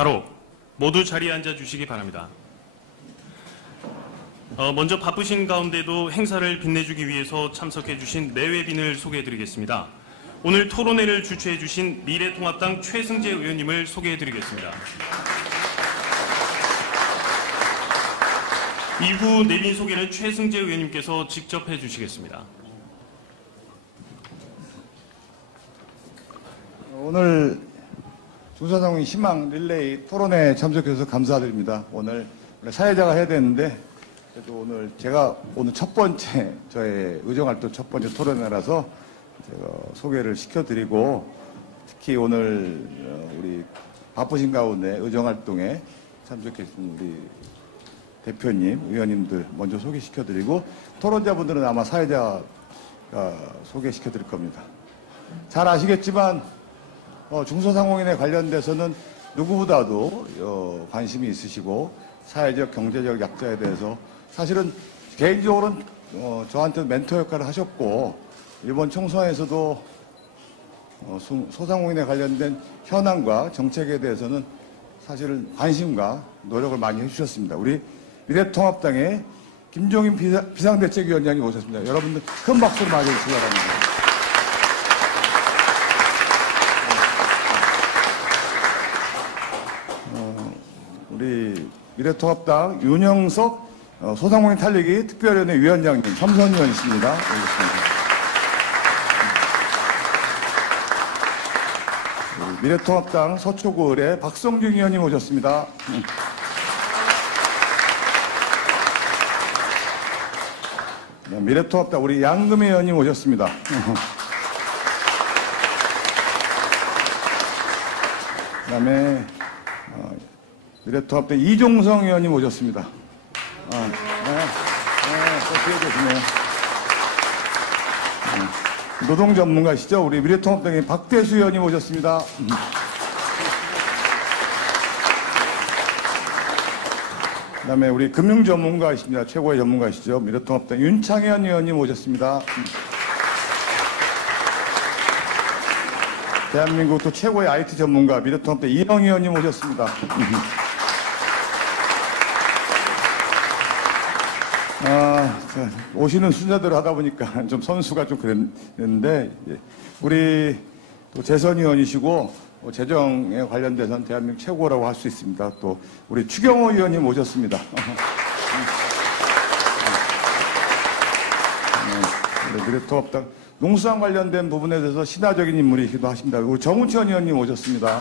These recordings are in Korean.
가로 모두 자리에 앉아 주시기 바랍니다. 먼저 바쁘신 가운데도 행사를 빛내주기 위해서 참석해 주신 내외빈을 소개해 드리겠습니다. 오늘 토론회를 주최해 주신 미래통합당 최승재 의원님을 소개해 드리겠습니다. 이후 내빈 소개는 최승재 의원님께서 직접 해 주시겠습니다. 오늘 중소상공인 희망 릴레이 토론회에 참석해서 감사드립니다. 오늘 사회자가 해야 되는데 그래도 오늘 제가 오늘 첫 번째 저의 의정활동 첫 번째 토론회라서 제가 소개를 시켜드리고 특히 오늘 우리 바쁘신 가운데 의정활동에 참석해주신 우리 대표님, 의원님들 먼저 소개시켜드리고 토론자분들은 아마 사회자가 소개시켜드릴 겁니다. 잘 아시겠지만 중소상공인에 관련돼서는 누구보다도 관심이 있으시고 사회적, 경제적 약자에 대해서 사실은 개인적으로는 저한테 멘토 역할을 하셨고 이번 총선에서도 소상공인에 관련된 현안과 정책에 대해서는 사실은 관심과 노력을 많이 해주셨습니다. 우리 미래통합당의 김종인 비상대책위원장님 오셨습니다. 여러분들 큰 박수로 맞아주시기 바랍니다. 우리 미래통합당 윤영석 소상공인 탈리기 특별위원회 위원장님, 삼선위원이십니다. 미래통합당 서초구의 박성중 의원님 오셨습니다. 미래통합당 우리 양금희 의원님 오셨습니다. 그다음에 미래통합당 이종성 의원님 오셨습니다. 또 뒤에 계시네요. 노동 전문가시죠? 우리 미래통합당의 박대수 의원님 오셨습니다. 그다음에 우리 금융 전문가이십니다. 최고의 전문가이시죠? 미래통합당 윤창현 의원님 오셨습니다. 대한민국 또 최고의 IT 전문가 미래통합당 이영 의원님 오셨습니다. 오시는 순서대로 하다 보니까 좀 선수가 좀 그랬는데 우리 또 재선 의원이시고 재정에 관련돼서는 대한민국 최고라고 할 수 있습니다. 또 우리 추경호 의원님 오셨습니다. 미래통합당 농수산 관련된 부분에 대해서 신화적인 인물이기도 하십니다. 우리 정우천 의원님 오셨습니다.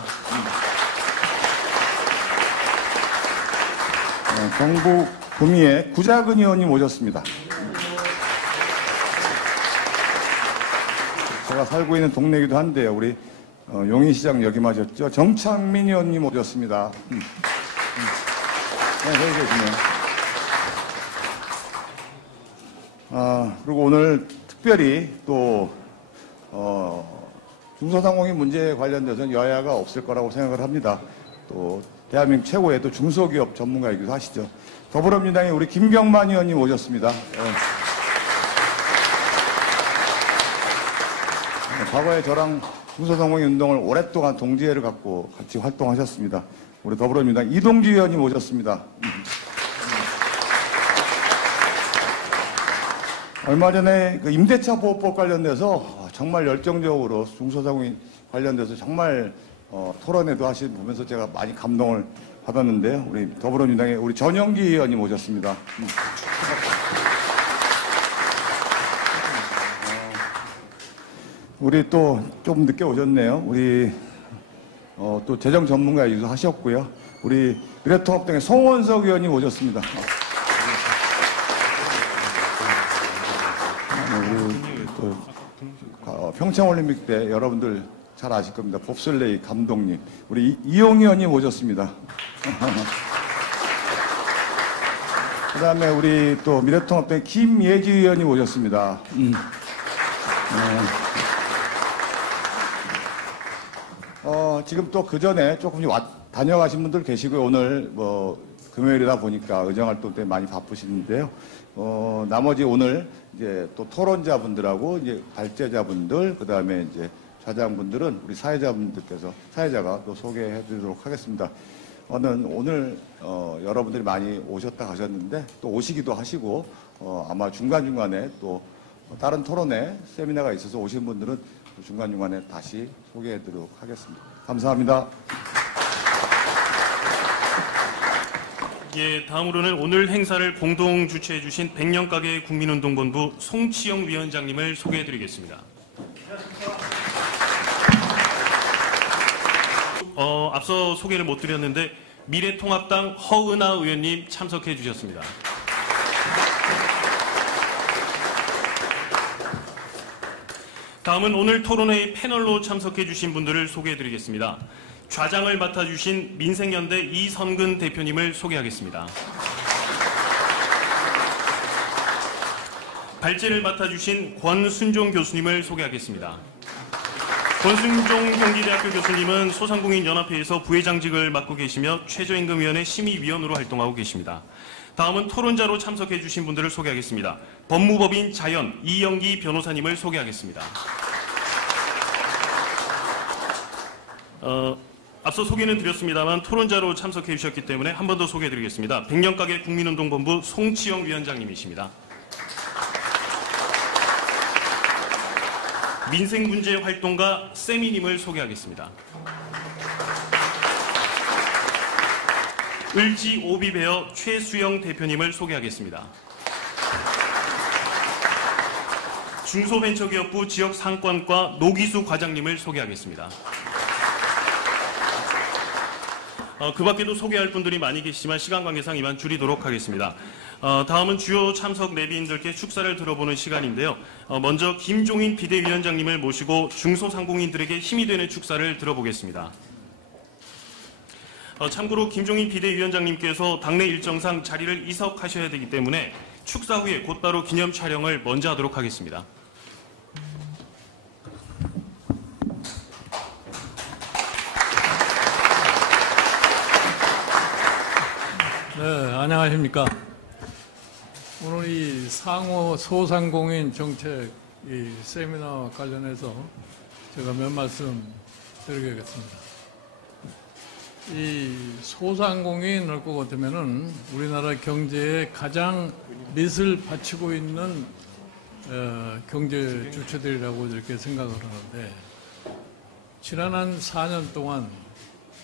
경북 구미의 구자근 의원님 오셨습니다. 제가 살고 있는 동네이기도 한데요. 우리 용인시장 역임하셨죠. 정창민 의원님 오셨습니다. 네, 여기 계시네요. 그리고 오늘 특별히 또 중소상공인 문제에 관련돼서는 여야가 없을 거라고 생각을 합니다. 또 대한민국 최고의 또 중소기업 전문가이기도 하시죠. 더불어민주당의 우리 김경만 의원님 오셨습니다. 과거에 저랑 중소상공인 운동을 오랫동안 동지애를 갖고 같이 활동하셨습니다. 우리 더불어민주당 이동주 의원님 오셨습니다. 얼마 전에 그 임대차 보호법 관련돼서 정말 열정적으로 중소상공인 관련돼서 정말 토론회도 하시는 보면서 제가 많이 감동을 받았는데요. 우리 더불어민주당의 우리 전영기 의원님 오셨습니다. 우리 또 좀 늦게 오셨네요. 우리 또 재정 전문가이기도 하셨고요. 우리 미래통합당의 송원석 의원님 오셨습니다. 우리 또 평창올림픽 때 여러분들 잘 아실 겁니다. 봅슬레이 감독님, 우리 이용 의원님 오셨습니다. 그 다음에 우리 또 미래통합당의 김예지 의원님 오셨습니다. 지금 또 그 전에 조금 다녀가신 분들 계시고요. 오늘 금요일이다 보니까 의정활동 때문에 많이 바쁘시는데요. 나머지 오늘 이제 또 토론자분들하고 이제 발제자분들, 그 다음에 이제 좌장분들은 우리 사회자가 또 소개해 드리도록 하겠습니다. 오늘 여러분들이 많이 오셨다 가셨는데 또 오시기도 하시고 아마 중간중간에 또 다른 토론회 세미나가 있어서 오신 분들은 중간중간에 다시 소개해드리도록 하겠습니다. 감사합니다. 예, 다음으로는 오늘 행사를 공동 주최해 주신 백년가게 국민운동본부 송치영 위원장님을 소개해 드리겠습니다. 앞서 소개를 못 드렸는데 미래통합당 허은하 의원님 참석해 주셨습니다. 다음은 오늘 토론회의 패널로 참석해 주신 분들을 소개해 드리겠습니다. 좌장을 맡아주신 민생연대 이선근 대표님을 소개하겠습니다. 발제를 맡아주신 권순종 교수님을 소개하겠습니다. 권순종 경기대학교 교수님은 소상공인연합회에서 부회장직을 맡고 계시며 최저임금위원회 심의위원으로 활동하고 계십니다. 다음은 토론자로 참석해 주신 분들을 소개하겠습니다. 법무법인 자연 이영기 변호사님을 소개하겠습니다. 앞서 소개는 드렸습니다만 토론자로 참석해 주셨기 때문에 한 번 더 소개해 드리겠습니다. 백년가게 국민운동본부 송치영 위원장님이십니다. 민생문제 활동가 세미님을 소개하겠습니다. 을지 오비베어 최수영 대표님을 소개하겠습니다. 중소벤처기업부 지역상권과 노기수 과장님을 소개하겠습니다. 그 밖에도 소개할 분들이 많이 계시지만 시간 관계상 이만 줄이도록 하겠습니다. 다음은 주요 참석 내빈들께 축사를 들어보는 시간인데요. 먼저 김종인 비대위원장님을 모시고 중소상공인들에게 힘이 되는 축사를 들어보겠습니다. 참고로 김종인 비대위원장님께서 당내 일정상 자리를 이석하셔야 되기 때문에 축사 후에 곧바로 기념 촬영을 먼저 하도록 하겠습니다. 네, 안녕하십니까. 오늘 이 상호 소상공인 정책 이 세미나와 관련해서 제가 몇 말씀 드리겠습니다. 이 소상공인을 것 같으면은 우리나라 경제에 가장 밑을 받치고 있는 경제 주체들이라고 이렇게 생각을 하는데 지난 한 4년 동안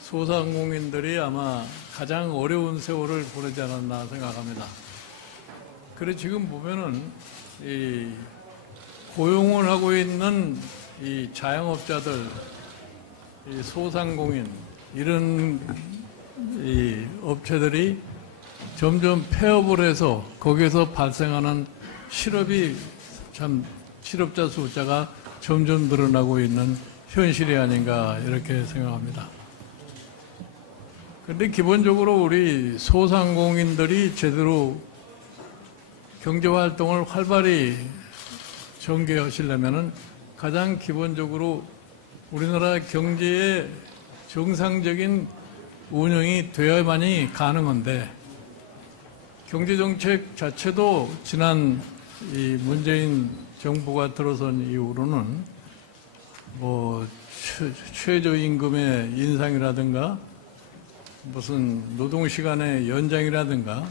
소상공인들이 아마 가장 어려운 세월을 보내지 않았나 생각합니다. 그래 지금 보면은 이 고용을 하고 있는 이 자영업자들, 이 소상공인 이런 이 업체들이 점점 폐업을 해서 거기에서 발생하는 실업자 숫자가 점점 늘어나고 있는 현실이 아닌가 이렇게 생각합니다. 그런데 기본적으로 우리 소상공인들이 제대로 경제활동을 활발히 전개하시려면 가장 기본적으로 우리나라 경제의 정상적인 운영이 되어야만이 가능한데 경제정책 자체도 지난 이 문재인 정부가 들어선 이후로는 뭐 최저임금의 인상이라든가 무슨 노동시간의 연장이라든가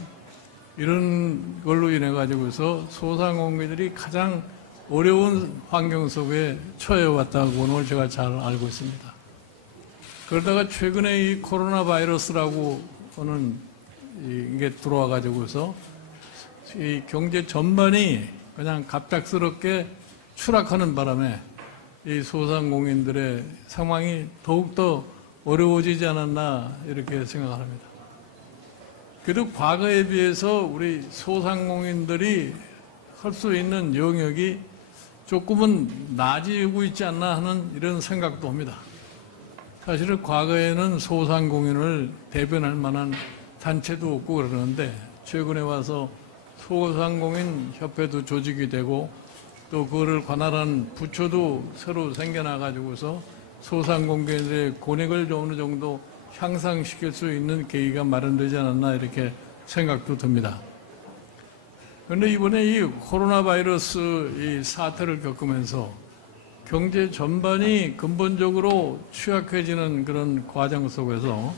이런 걸로 인해 가지고서 소상공인들이 가장 어려운 환경 속에 처해 왔다고는 제가 잘 알고 있습니다. 그러다가 최근에 이 코로나 바이러스라고 하는 이게 들어와 가지고서 이 경제 전반이 그냥 갑작스럽게 추락하는 바람에 이 소상공인들의 상황이 더욱더 어려워지지 않았나 이렇게 생각합니다. 그래도 과거에 비해서 우리 소상공인들이 할 수 있는 영역이 조금은 나아지고 있지 않나 하는 이런 생각도 합니다. 사실은 과거에는 소상공인을 대변할 만한 단체도 없고 그러는데 최근에 와서 소상공인 협회도 조직이 되고 또 그거를 관할한 부처도 새로 생겨나가지고서 소상공인들의 권익을 어느 정도 향상시킬 수 있는 계기가 마련되지 않았나 이렇게 생각도 듭니다. 그런데 이번에 이 코로나 바이러스 이 사태를 겪으면서 경제 전반이 근본적으로 취약해지는 그런 과정 속에서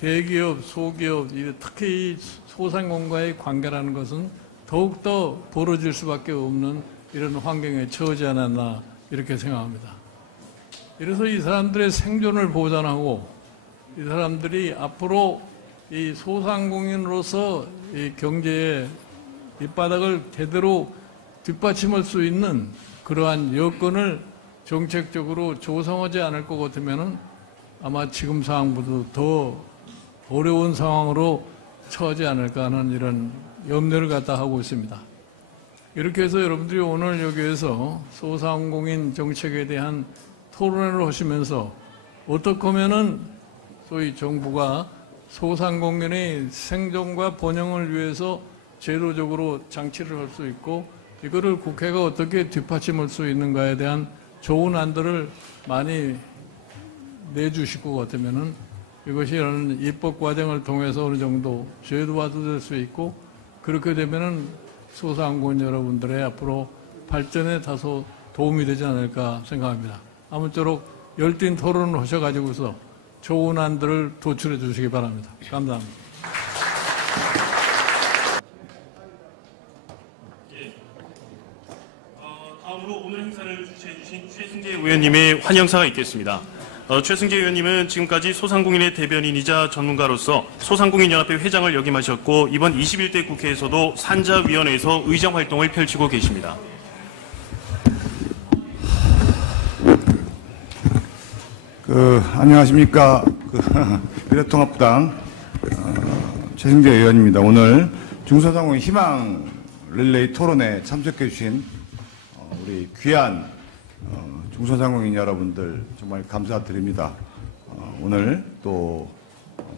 대기업, 소기업, 특히 이 소상공인과의 관계라는 것은 더욱더 벌어질 수밖에 없는 이런 환경에 처하지 않았나 이렇게 생각합니다. 이래서 이 사람들의 생존을 보장하고 이 사람들이 앞으로 이 소상공인으로서 이 경제의 밑바닥을 제대로 뒷받침할 수 있는 그러한 여건을 정책적으로 조성하지 않을 것 같으면은 아마 지금 상황보다 더 어려운 상황으로 처하지 않을까 하는 이런 염려를 갖다 하고 있습니다. 이렇게 해서 여러분들이 오늘 여기에서 소상공인 정책에 대한 토론회를 하시면서 어떻게 하면은 소위 정부가 소상공인의 생존과 번영을 위해서 제도적으로 장치를 할 수 있고 이거를 국회가 어떻게 뒷받침할 수 있는가에 대한 좋은 안들을 많이 내주실 것 같으면은 이것이 이런 입법 과정을 통해서 어느 정도 제도화도 될 수 있고 그렇게 되면은 소상공인 여러분들의 앞으로 발전에 다소 도움이 되지 않을까 생각합니다. 아무쪼록 열띤 토론을 하셔가지고서 좋은 안들을 도출해 주시기 바랍니다. 감사합니다. 다음으로 오늘 행사를 주최해 주신 최승재 의원님의 환영사가 있겠습니다. 최승재 의원님은 지금까지 소상공인의 대변인이자 전문가로서 소상공인연합회 회장을 역임하셨고 이번 21대 국회에서도 산자위원회에서 의정 활동을 펼치고 계십니다. 안녕하십니까. 미래통합당 최승재 의원입니다. 오늘 중소상공인 희망 릴레이 토론에 참석해 주신 우리 귀한 중소상공인 여러분들 정말 감사드립니다. 오늘 또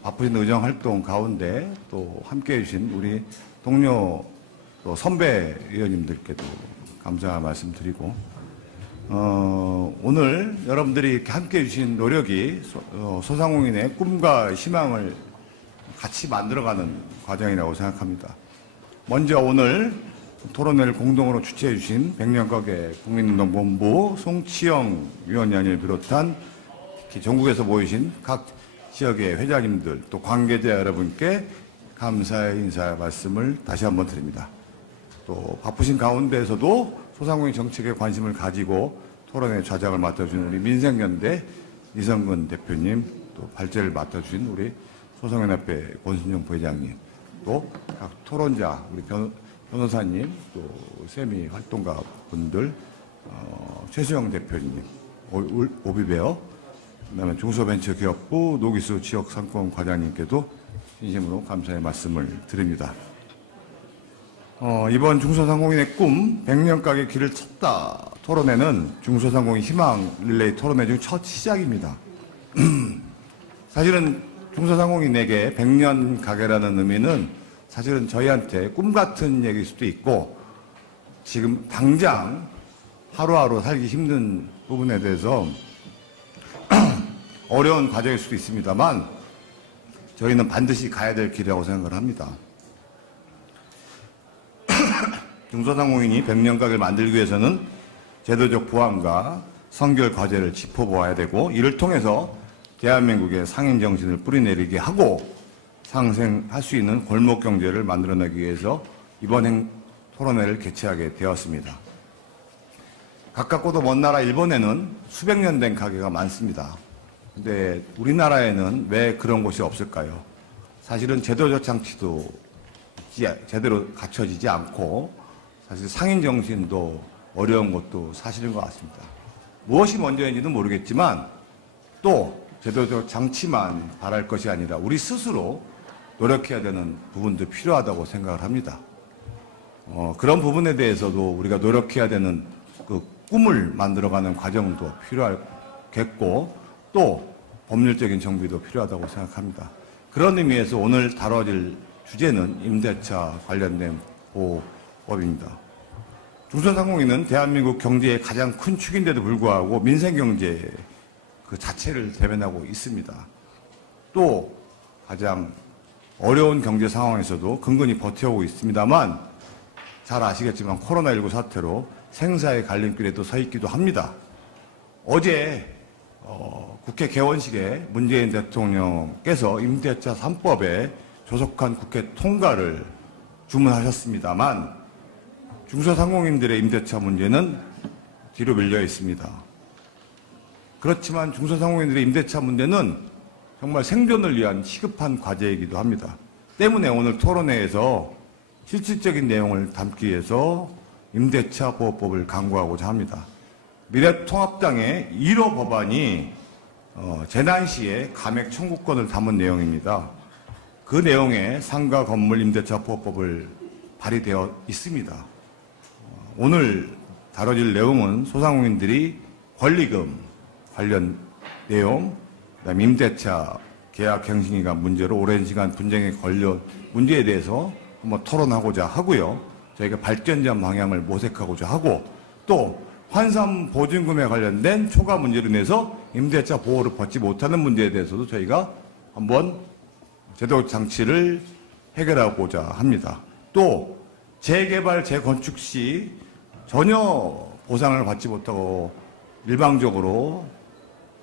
바쁘신 의정 활동 가운데 또 함께 해주신 우리 동료 또 선배 의원님들께도 감사 말씀드리고 오늘 여러분들이 이렇게 함께 해주신 노력이 소상공인의 꿈과 희망을 같이 만들어가는 과정이라고 생각합니다. 먼저 오늘 토론회를 공동으로 주최해 주신 백년가게 국민운동본부 송치영 위원장을 비롯한 특히 전국에서 모이신 각 지역의 회장님들 또 관계자 여러분께 감사의 인사 말씀을 다시 한번 드립니다. 또 바쁘신 가운데에서도 소상공인 정책에 관심을 가지고 토론회 좌장을 맡아주신 우리 민생연대 이성근 대표님 또 발제를 맡아주신 우리 소상공인협회 권순정 부회장님 또 각 토론자 우리 변호사님, 또 세미 활동가 분들, 최수영 대표님, 오비베어, 그다음에 중소벤처기업부 노기수 지역상권 과장님께도 진심으로 감사의 말씀을 드립니다. 이번 중소상공인의 꿈 100년가게 길을 찾다 토론회는 중소상공인 희망 릴레이 토론회 중 첫 시작입니다. 사실은 중소상공인에게 100년 가게라는 의미는 사실은 저희한테 꿈 같은 얘기일 수도 있고 지금 당장 하루하루 살기 힘든 부분에 대해서 어려운 과정일 수도 있습니다만 저희는 반드시 가야 될 길이라고 생각을 합니다. 중소상공인이 100년 가게를 만들기 위해서는 제도적 보완과 선결 과제를 짚어보아야 되고 이를 통해서 대한민국의 상인 정신을 뿌리내리게 하고 상생할 수 있는 골목 경제를 만들어내기 위해서 이번 토론회를 개최하게 되었습니다. 가깝고도 먼 나라 일본에는 수백 년 된 가게가 많습니다. 근데 우리나라에는 왜 그런 곳이 없을까요? 사실은 제도적 장치도 제대로 갖춰지지 않고 사실 상인 정신도 어려운 것도 사실인 것 같습니다. 무엇이 먼저인지는 모르겠지만 또 제도적 장치만 바랄 것이 아니라 우리 스스로 노력해야 되는 부분도 필요하다고 생각을 합니다. 그런 부분에 대해서도 우리가 노력해야 되는 그 꿈을 만들어가는 과정도 필요하겠고 또 법률적인 정비도 필요하다고 생각합니다. 그런 의미에서 오늘 다뤄질 주제는 임대차 관련된 보호법입니다. 중소상공인은 대한민국 경제의 가장 큰 축인데도 불구하고 민생경제 그 자체를 대변하고 있습니다. 또 가장 어려운 경제 상황에서도 근근히 버텨오고 있습니다만 잘 아시겠지만 코로나19 사태로 생사의 갈림길에 또 서 있기도 합니다. 어제 국회 개원식에 문재인 대통령께서 임대차 3법에 조속한 국회 통과를 주문하셨습니다만 중소상공인들의 임대차 문제는 뒤로 밀려 있습니다. 그렇지만 중소상공인들의 임대차 문제는 정말 생존을 위한 시급한 과제이기도 합니다. 때문에 오늘 토론회에서 실질적인 내용을 담기 위해서 임대차 보호법을 강구하고자 합니다. 미래통합당의 1호 법안이 재난 시에 감액 청구권을 담은 내용입니다. 그 내용에 상가 건물 임대차 보호법을 발의되어 있습니다. 오늘 다뤄질 내용은 소상공인들이 권리금 관련 내용, 그다음에 임대차 계약 갱신기간 문제로 오랜 시간 분쟁에 걸려 문제에 대해서 한번 토론하고자 하고요. 저희가 발전점 방향을 모색하고자 하고 또 환산 보증금에 관련된 초과 문제로 인해서 임대차 보호를 받지 못하는 문제에 대해서도 저희가 한번 제도 장치를 해결하고자 합니다. 또 재개발, 재건축 시 전혀 보상을 받지 못하고 일방적으로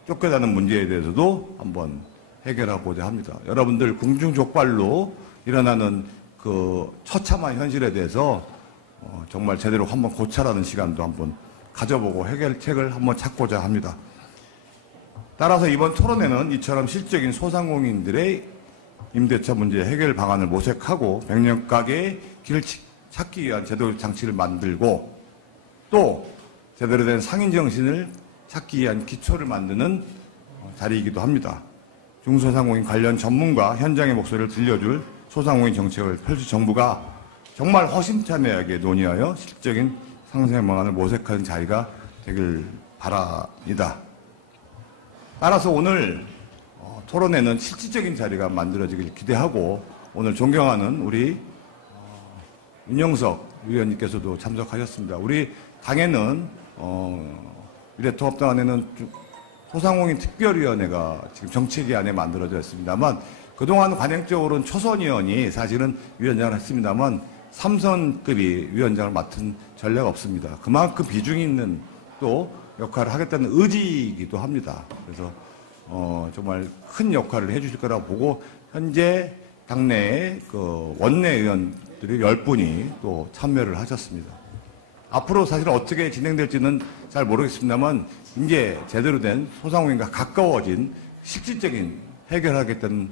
쫓겨나는 문제에 대해서도 한번 해결하고자 합니다. 여러분들 궁중족발로 일어나는 그 처참한 현실에 대해서 정말 제대로 한번 고찰하는 시간도 한번 가져보고 해결책을 한번 찾고자 합니다. 따라서 이번 토론회는 이처럼 실적인 소상공인들의 임대차 문제 해결 방안을 모색하고 백년가게의 길을 찾기 위한 제도 장치를 만들고 또 제대로 된 상인 정신을 찾기 위한 기초를 만드는 자리이기도 합니다. 중소상공인 관련 전문가 현장의 목소리를 들려줄 소상공인 정책을 펼칠 정부가 정말 허심탄회하게 논의하여 실질적인 상생 방안을 모색하는 자리가 되길 바랍니다. 따라서 오늘 토론회는 실질적인 자리가 만들어지길 기대하고 오늘 존경하는 우리 윤영석 위원님께서도 참석하셨습니다. 우리 당에는 미래통합당 안에는 소상공인 특별위원회가 지금 정책위 안에 만들어져 있습니다만 그동안 관행적으로는 초선 의원이 사실은 위원장을 했습니다만 3선급이 위원장을 맡은 전례가 없습니다. 그만큼 비중이 있는 또 역할을 하겠다는 의지이기도 합니다. 그래서 정말 큰 역할을 해주실 거라고 보고 현재 당내에 그 원내 의원들이 10분이 또 참여를 하셨습니다. 앞으로 사실 어떻게 진행될지는 잘 모르겠습니다만 이제 제대로 된 소상공인과 가까워진 실질적인 해결하겠다는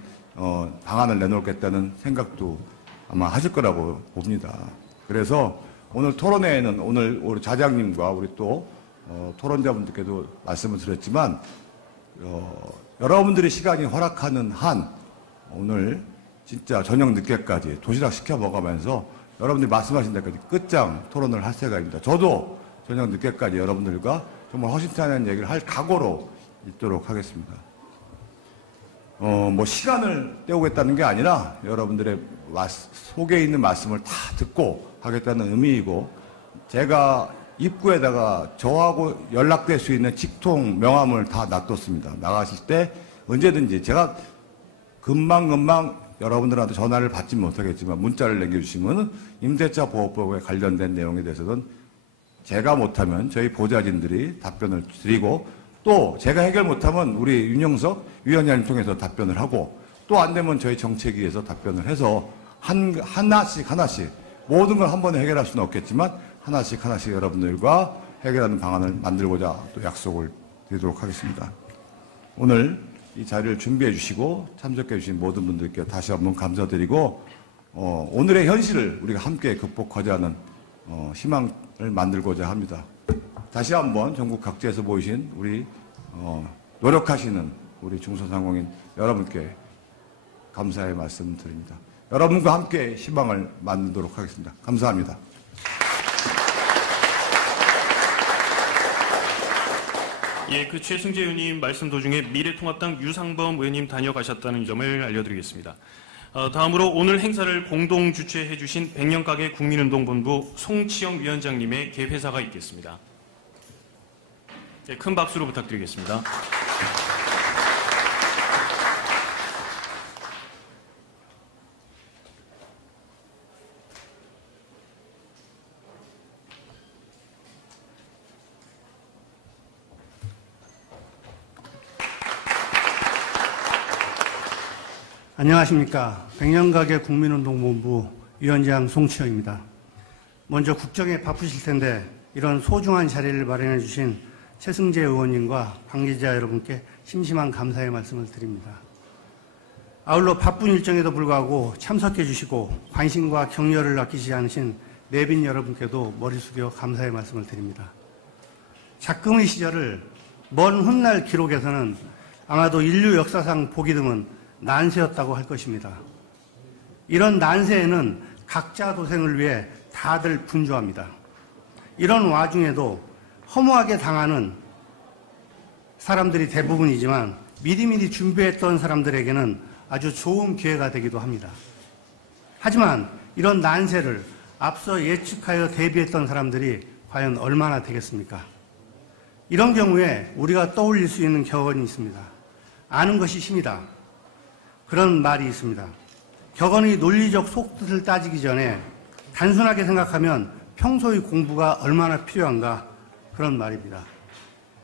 방안을 내놓겠다는 생각도 아마 하실 거라고 봅니다. 그래서 오늘 토론회에는 오늘 우리 자장님과 우리 또 토론자분들께도 말씀을 드렸지만 여러분들의 시간이 허락하는 한 오늘 진짜 저녁 늦게까지 도시락 시켜 먹으면서 여러분들이 말씀하신 데까지 끝장 토론을 할 생각입니다. 저도 저녁 늦게까지 여러분들과 정말 허심탄회한 얘기를 할 각오로 있도록 하겠습니다. 뭐 시간을 때우겠다는 게 아니라 여러분들의 속에 있는 말씀을 다 듣고 하겠다는 의미이고 제가 입구에다가 저하고 연락될 수 있는 직통 명함을 다 놔뒀습니다. 나가실 때 언제든지 제가 금방금방 여러분들한테 전화를 받지 못하겠지만 문자를 남겨주시면 임대차 보호법에 관련된 내용에 대해서는 제가 못하면 저희 보좌진들이 답변을 드리고 또 제가 해결 못하면 우리 윤영석 위원장님 통해서 답변을 하고 또 안 되면 저희 정책위에서 답변을 해서 하나씩 모든 걸 한 번에 해결할 수는 없겠지만 하나씩 여러분들과 해결하는 방안을 만들고자 또 약속을 드리도록 하겠습니다. 오늘 이 자리를 준비해 주시고 참석해 주신 모든 분들께 다시 한번 감사드리고 오늘의 현실을 우리가 함께 극복하자 하는 희망을 만들고자 합니다. 다시 한번 전국 각지에서 모이신 우리 노력하시는 우리 중소상공인 여러분께 감사의 말씀 드립니다. 여러분과 함께 희망을 만들도록 하겠습니다. 감사합니다. 예, 그 최승재 의원님 말씀 도중에 미래통합당 유상범 의원님 다녀가셨다는 점을 알려드리겠습니다. 다음으로 오늘 행사를 공동 주최해 주신 백년가게 국민운동본부 송치영 위원장님의 개회사가 있겠습니다. 네, 큰 박수로 부탁드리겠습니다. 안녕하십니까. 백년가게 국민운동본부 위원장 송치영입니다. 먼저 국정에 바쁘실 텐데 이런 소중한 자리를 마련해 주신 최승재 의원님과 관계자 여러분께 심심한 감사의 말씀을 드립니다. 아울러 바쁜 일정에도 불구하고 참석해 주시고 관심과 격려를 아끼지 않으신 내빈 여러분께도 머리 숙여 감사의 말씀을 드립니다. 작금의 시절을 먼 훗날 기록에서는 아마도 인류 역사상 보기 드문 난세였다고 할 것입니다. 이런 난세에는 각자 도생을 위해 다들 분주합니다. 이런 와중에도 허무하게 당하는 사람들이 대부분이지만 미리미리 준비했던 사람들에게는 아주 좋은 기회가 되기도 합니다. 하지만 이런 난세를 앞서 예측하여 대비했던 사람들이 과연 얼마나 되겠습니까? 이런 경우에 우리가 떠올릴 수 있는 격언이 있습니다. 아는 것이 힘이다. 그런 말이 있습니다. 격언의 논리적 속뜻을 따지기 전에 단순하게 생각하면 평소의 공부가 얼마나 필요한가 그런 말입니다.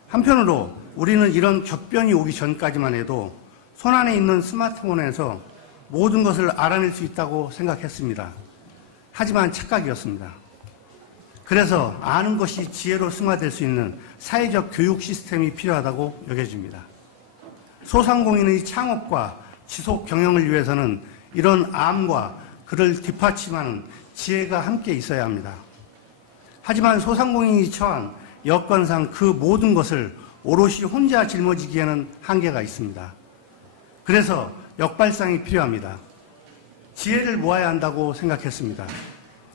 한편으로 우리는 이런 격변이 오기 전까지만 해도 손안에 있는 스마트폰에서 모든 것을 알아낼 수 있다고 생각했습니다. 하지만 착각이었습니다. 그래서 아는 것이 지혜로 승화될 수 있는 사회적 교육 시스템이 필요하다고 여겨집니다. 소상공인의 창업과 지속 경영을 위해서는 이런 암과 그를 뒷받침하는 지혜가 함께 있어야 합니다. 하지만 소상공인이 처한 여건상 그 모든 것을 오롯이 혼자 짊어지기에는 한계가 있습니다. 그래서 역발상이 필요합니다. 지혜를 모아야 한다고 생각했습니다.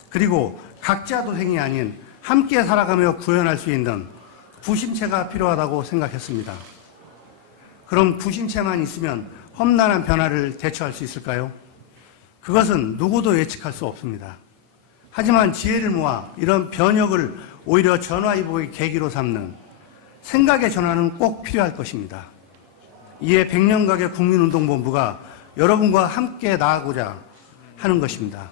그리고 각자 도생이 아닌 함께 살아가며 구현할 수 있는 부심체가 필요하다고 생각했습니다. 그럼 부심체만 있으면 험난한 변화를 대처할 수 있을까요? 그것은 누구도 예측할 수 없습니다. 하지만 지혜를 모아 이런 변혁을 오히려 전화위복의 계기로 삼는 생각의 전환은 꼭 필요할 것입니다. 이에 백년가게 국민운동본부가 여러분과 함께 나아가고자 하는 것입니다.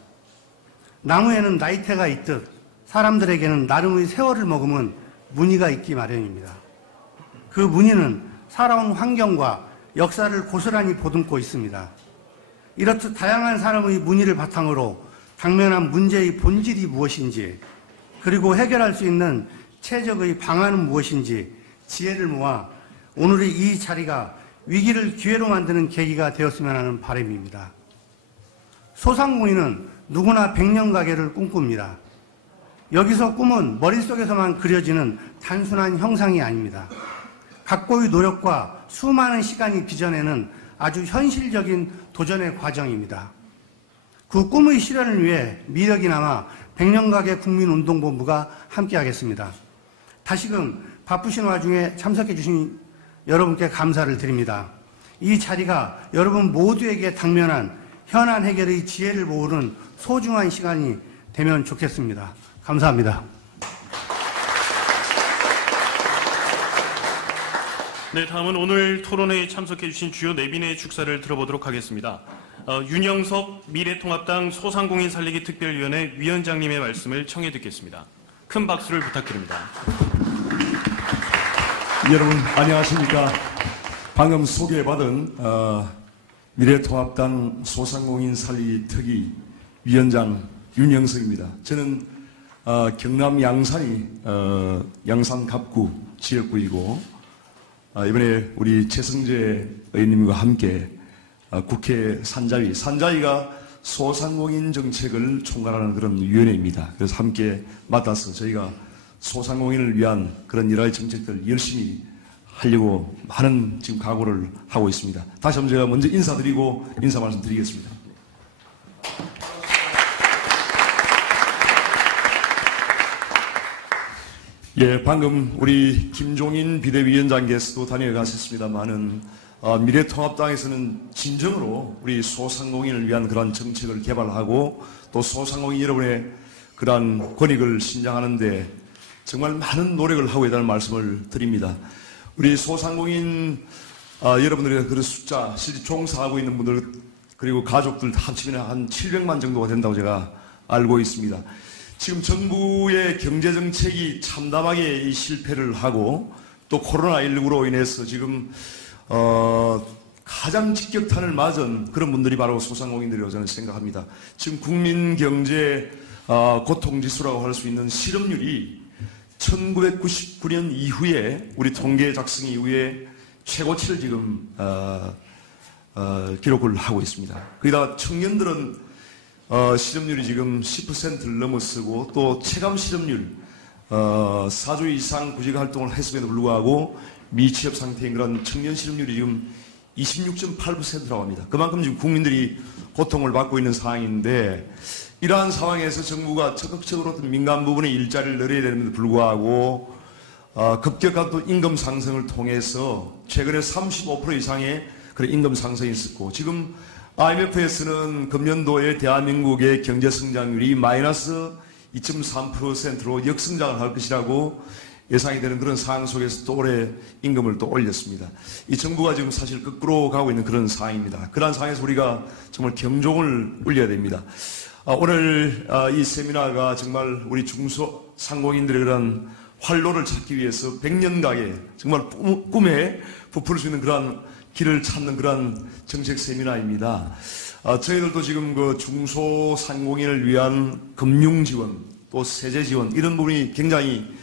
나무에는 나이테가 있듯 사람들에게는 나름의 세월을 머금은 무늬가 있기 마련입니다. 그 무늬는 살아온 환경과 역사를 고스란히 보듬고 있습니다. 이렇듯 다양한 사람의 무늬를 바탕으로 당면한 문제의 본질이 무엇인지 그리고 해결할 수 있는 최적의 방안은 무엇인지 지혜를 모아 오늘의 이 자리가 위기를 기회로 만드는 계기가 되었으면 하는 바람입니다. 소상공인은 누구나 백년가게를 꿈꿉니다. 여기서 꿈은 머릿속에서만 그려지는 단순한 형상이 아닙니다. 각고의 노력과 수많은 시간이 빚어내는 아주 현실적인 도전의 과정입니다. 그 꿈의 실현을 위해 미력이 남아 백년가게 국민운동본부가 함께하겠습니다. 다시금 바쁘신 와중에 참석해 주신 여러분께 감사를 드립니다. 이 자리가 여러분 모두에게 당면한 현안 해결의 지혜를 모으는 소중한 시간이 되면 좋겠습니다. 감사합니다. 네, 다음은 오늘 토론회에 참석해 주신 주요 내빈의 축사를 들어보도록 하겠습니다. 윤영석 미래통합당 소상공인 살리기 특별위원회 위원장님의 말씀을 청해 듣겠습니다. 큰 박수를 부탁드립니다. 여러분 안녕하십니까. 방금 소개받은 미래통합당 소상공인 살리기 특위 위원장 윤영석입니다. 저는 경남 양산이 양산 갑구 지역구이고 이번에 우리 최승재 의원님과 함께 국회 산자위가 소상공인 정책을 총괄하는 그런 위원회입니다. 그래서 함께 맡아서 저희가 소상공인을 위한 그런 여러 가지 정책들 열심히 하려고 하는 지금 각오를 하고 있습니다. 다시 한번 제가 먼저 인사드리고 인사 말씀드리겠습니다. 예, 방금 우리 김종인 비대위원장께서도 다녀가셨습니다만은 미래통합당에서는 진정으로 우리 소상공인을 위한 그러한 정책을 개발하고 또 소상공인 여러분의 그러한 권익을 신장하는데 정말 많은 노력을 하고 있다는 말씀을 드립니다. 우리 소상공인 여러분들의 그 숫자, 실제 종사하고 있는 분들 그리고 가족들 다 합치면 한 700만 정도가 된다고 제가 알고 있습니다. 지금 정부의 경제정책이 참담하게 이 실패를 하고 또 코로나19로 인해서 지금 가장 직격탄을 맞은 그런 분들이 바로 소상공인들이라고 저는 생각합니다. 지금 국민 경제 고통지수라고 할 수 있는 실업률이 1999년 이후에 우리 통계 작성 이후에 최고치를 지금 기록을 하고 있습니다. 거기다가 청년들은 실업률이 지금 10%를 넘어서고 또 체감 실업률 4주 이상 구직 활동을 했음에도 불구하고 미취업 상태인 그런 청년 실업률이 지금 26.8%라고 합니다. 그만큼 지금 국민들이 고통을 받고 있는 상황인데 이러한 상황에서 정부가 적극적으로 민간 부분의 일자리를 늘려야 되는데도 불구하고 급격한 또 임금 상승을 통해서 최근에 35% 이상의 그런 임금 상승이 있었고 지금 IMF에서는 금년도에 대한민국의 경제 성장률이 마이너스 2.3%로 역성장을 할 것이라고 예상이 되는 그런 상황 속에서 또 올해 임금을 또 올렸습니다. 이 정부가 지금 사실 거꾸로 가고 있는 그런 상황입니다. 그러한 상황에서 우리가 정말 경종을 울려야 됩니다. 오늘 이 세미나가 정말 우리 중소상공인들의 그런 활로를 찾기 위해서 100년가에 정말 꿈에 부풀 수 있는 그러한 길을 찾는 그러한 정책 세미나입니다. 저희들도 지금 그 중소상공인을 위한 금융 지원, 또 세제 지원 이런 부분이 굉장히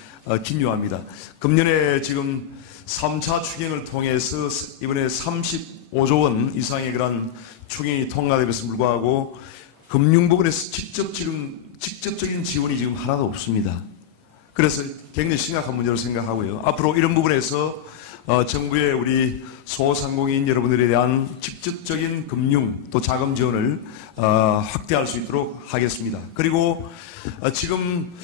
긴요합니다. 금년에 지금 3차 추경을 통해서 이번에 35조 원 이상의 그런 추경이 통과됨에도 불구하고 금융 부분에서 직접적인 지원이 지금 하나도 없습니다. 그래서 굉장히 심각한 문제로 생각하고요. 앞으로 이런 부분에서 정부의 우리 소상공인 여러분들에 대한 직접적인 금융 또 자금 지원을 확대할 수 있도록 하겠습니다. 그리고 지금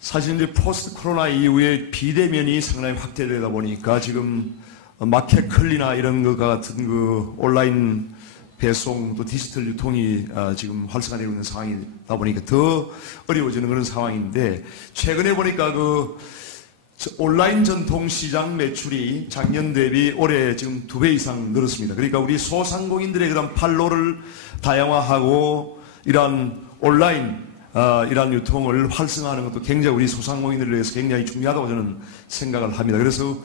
사실 이제 포스트 코로나 이후에 비대면이 상당히 확대되다 보니까 지금 마켓컬리나 이런 것 같은 그 온라인 배송 또 디지털 유통이 지금 활성화되고 있는 상황이다 보니까 더 어려워지는 그런 상황인데 최근에 보니까 그 온라인 전통시장 매출이 작년 대비 올해 지금 2배 이상 늘었습니다. 그러니까 우리 소상공인들의 그런 판로를 다양화하고 이러한 온라인 이러한 유통을 활성화하는 것도 굉장히 우리 소상공인들을 위해서 굉장히 중요하다고 저는 생각을 합니다. 그래서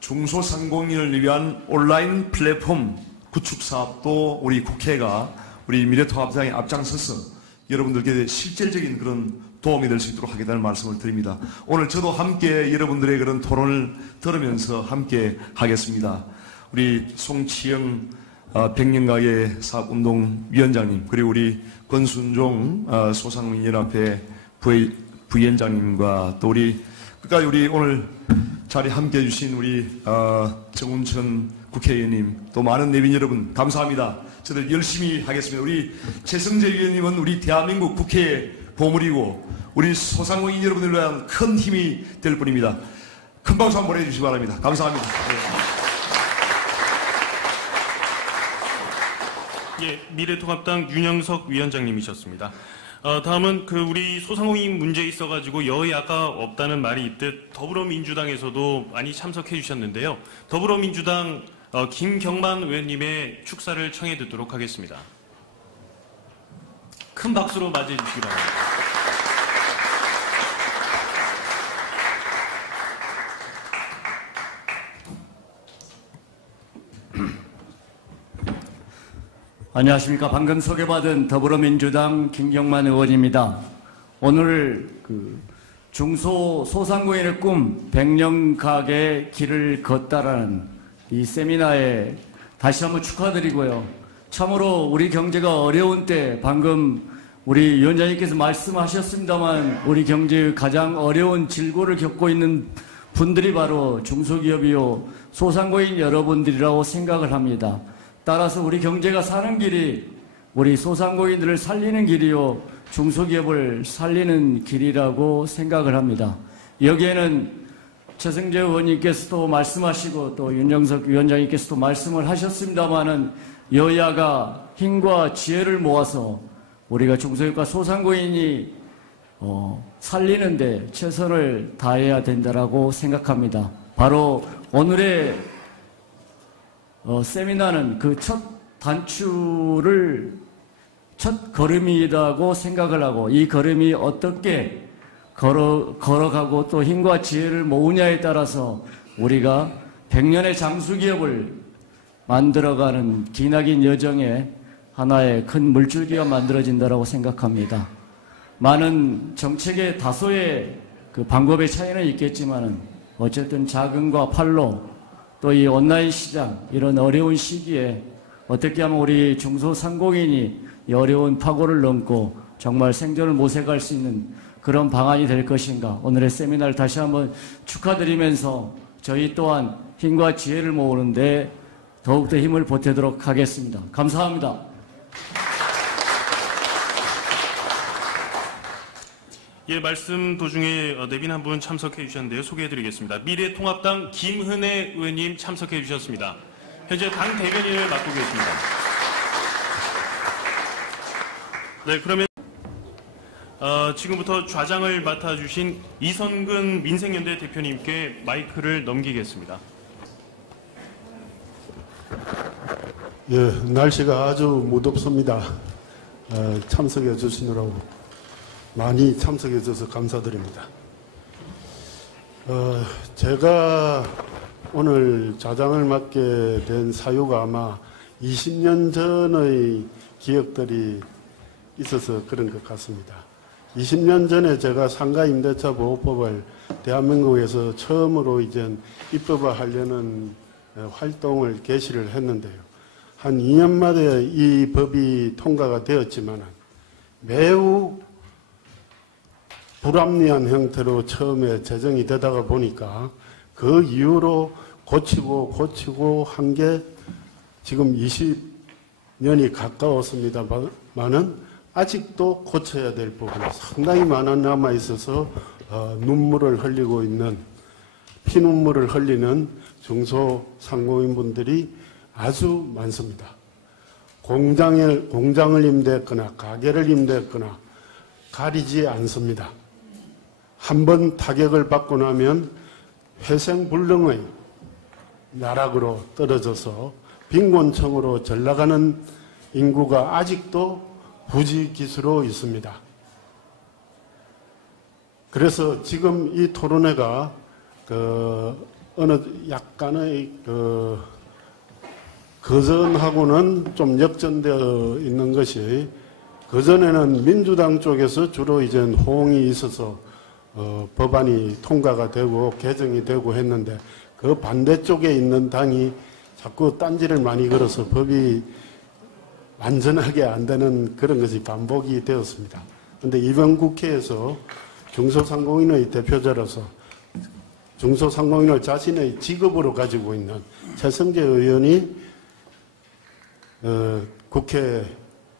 중소상공인을 위한 온라인 플랫폼 구축 사업도 우리 국회가 우리 미래통합당에 앞장서서 여러분들께 실질적인 그런 도움이 될 수 있도록 하겠다는 말씀을 드립니다. 오늘 저도 함께 여러분들의 그런 토론을 들으면서 함께 하겠습니다. 우리 송치영 백년가게 사업운동위원장님 그리고 우리 권순종 소상공인연합회 부위원장님과 또 우리 끝까지 우리 오늘 자리 함께 해주신 우리 정운천 국회의원님 또 많은 내빈 여러분 감사합니다. 저들 열심히 하겠습니다. 우리 최성재 위원님은 우리 대한민국 국회의 보물이고 우리 소상공인 여러분들을 위한 큰 힘이 될 뿐입니다. 큰 박수 한번 보내주시기 바랍니다. 감사합니다. 예, 미래통합당 윤영석 위원장님이셨습니다. 다음은 그 우리 소상공인 문제에 있어가지고 여야가 없다는 말이 있듯 더불어민주당에서도 많이 참석해 주셨는데요. 더불어민주당 김경만 의원님의 축사를 청해 듣도록 하겠습니다. 큰 박수로 맞이해 주시기 바랍니다. 안녕하십니까. 방금 소개받은 더불어민주당 김경만 의원입니다. 오늘 소상공인의 꿈 100년 가게 길을 걷다라는 이 세미나에 다시 한번 축하드리고요. 참으로 우리 경제가 어려운 때 방금 우리 위원장님께서 말씀하셨습니다만 우리 경제의 가장 어려운 질고를 겪고 있는 분들이 바로 중소기업이요 소상공인 여러분들이라고 생각을 합니다. 따라서 우리 경제가 사는 길이 우리 소상공인들을 살리는 길이요 중소기업을 살리는 길이라고 생각을 합니다. 여기에는 최승재 의원님께서도 말씀하시고 또 윤영석 위원장님께서도 말씀을 하셨습니다마는 여야가 힘과 지혜를 모아서 우리가 중소기업과 소상공인이 살리는데 최선을 다해야 된다라고 생각합니다. 바로 오늘의 세미나는 그 첫 단추를 첫 걸음이라고 생각을 하고 이 걸음이 어떻게 걸어가고 또 힘과 지혜를 모으냐에 따라서 우리가 100년의 장수기업을 만들어가는 기나긴 여정에 하나의 큰 물줄기가 만들어진다고 생각합니다. 많은 정책의 다소의 그 방법의 차이는 있겠지만은 어쨌든 자금과 팔로 또 이 온라인 시장 이런 어려운 시기에 어떻게 하면 우리 중소상공인이 이 어려운 파고를 넘고 정말 생존을 모색할 수 있는 그런 방안이 될 것인가. 오늘의 세미나를 다시 한번 축하드리면서 저희 또한 힘과 지혜를 모으는데 더욱더 힘을 보태도록 하겠습니다. 감사합니다. 예, 말씀 도중에 내빈 한 분 참석해 주셨는데요. 소개해드리겠습니다. 미래통합당 김은혜 의원님 참석해 주셨습니다. 현재 당 대변인을 맡고 계십니다. 네, 그러면 지금부터 좌장을 맡아주신 이선근 민생연대 대표님께 마이크를 넘기겠습니다. 예, 날씨가 아주 무덥습니다. 참석해 주시느라고 많이 참석해 주셔서 감사드립니다. 제가 오늘 좌장을 맡게 된 사유가 아마 20년 전의 기억들이 있어서 그런 것 같습니다. 20년 전에 제가 상가임대차 보호법을 대한민국에서 처음으로 이제 입법화하려는 활동을 개시를 했는데요. 한 2년 만에 이 법이 통과가 되었지만 매우 불합리한 형태로 처음에 제정이 되다가 보니까 그 이후로 고치고 한 게 지금 20년이 가까웠습니다만은 아직도 고쳐야 될 부분이 상당히 많아 남아 있어서 눈물을 흘리고 있는 피눈물을 흘리는 중소상공인분들이 아주 많습니다. 공장을 임대했거나 가게를 임대했거나 가리지 않습니다. 한번 타격을 받고 나면 회생불능의 나락으로 떨어져서 빈곤층으로 전락하는 인구가 아직도 부지기수로 있습니다. 그래서 지금 이 토론회가 어느 약간의 그전하고는 좀 역전되어 있는 것이 그전에는 민주당 쪽에서 주로 이제 호응이 있어서 법안이 통과가 되고 개정이 되고 했는데 그 반대쪽에 있는 당이 자꾸 딴지를 많이 걸어서 법이 완전하게 안 되는 그런 것이 반복이 되었습니다. 그런데 이번 국회에서 중소상공인의 대표자로서 중소상공인을 자신의 직업으로 가지고 있는 최성재 의원이 국회에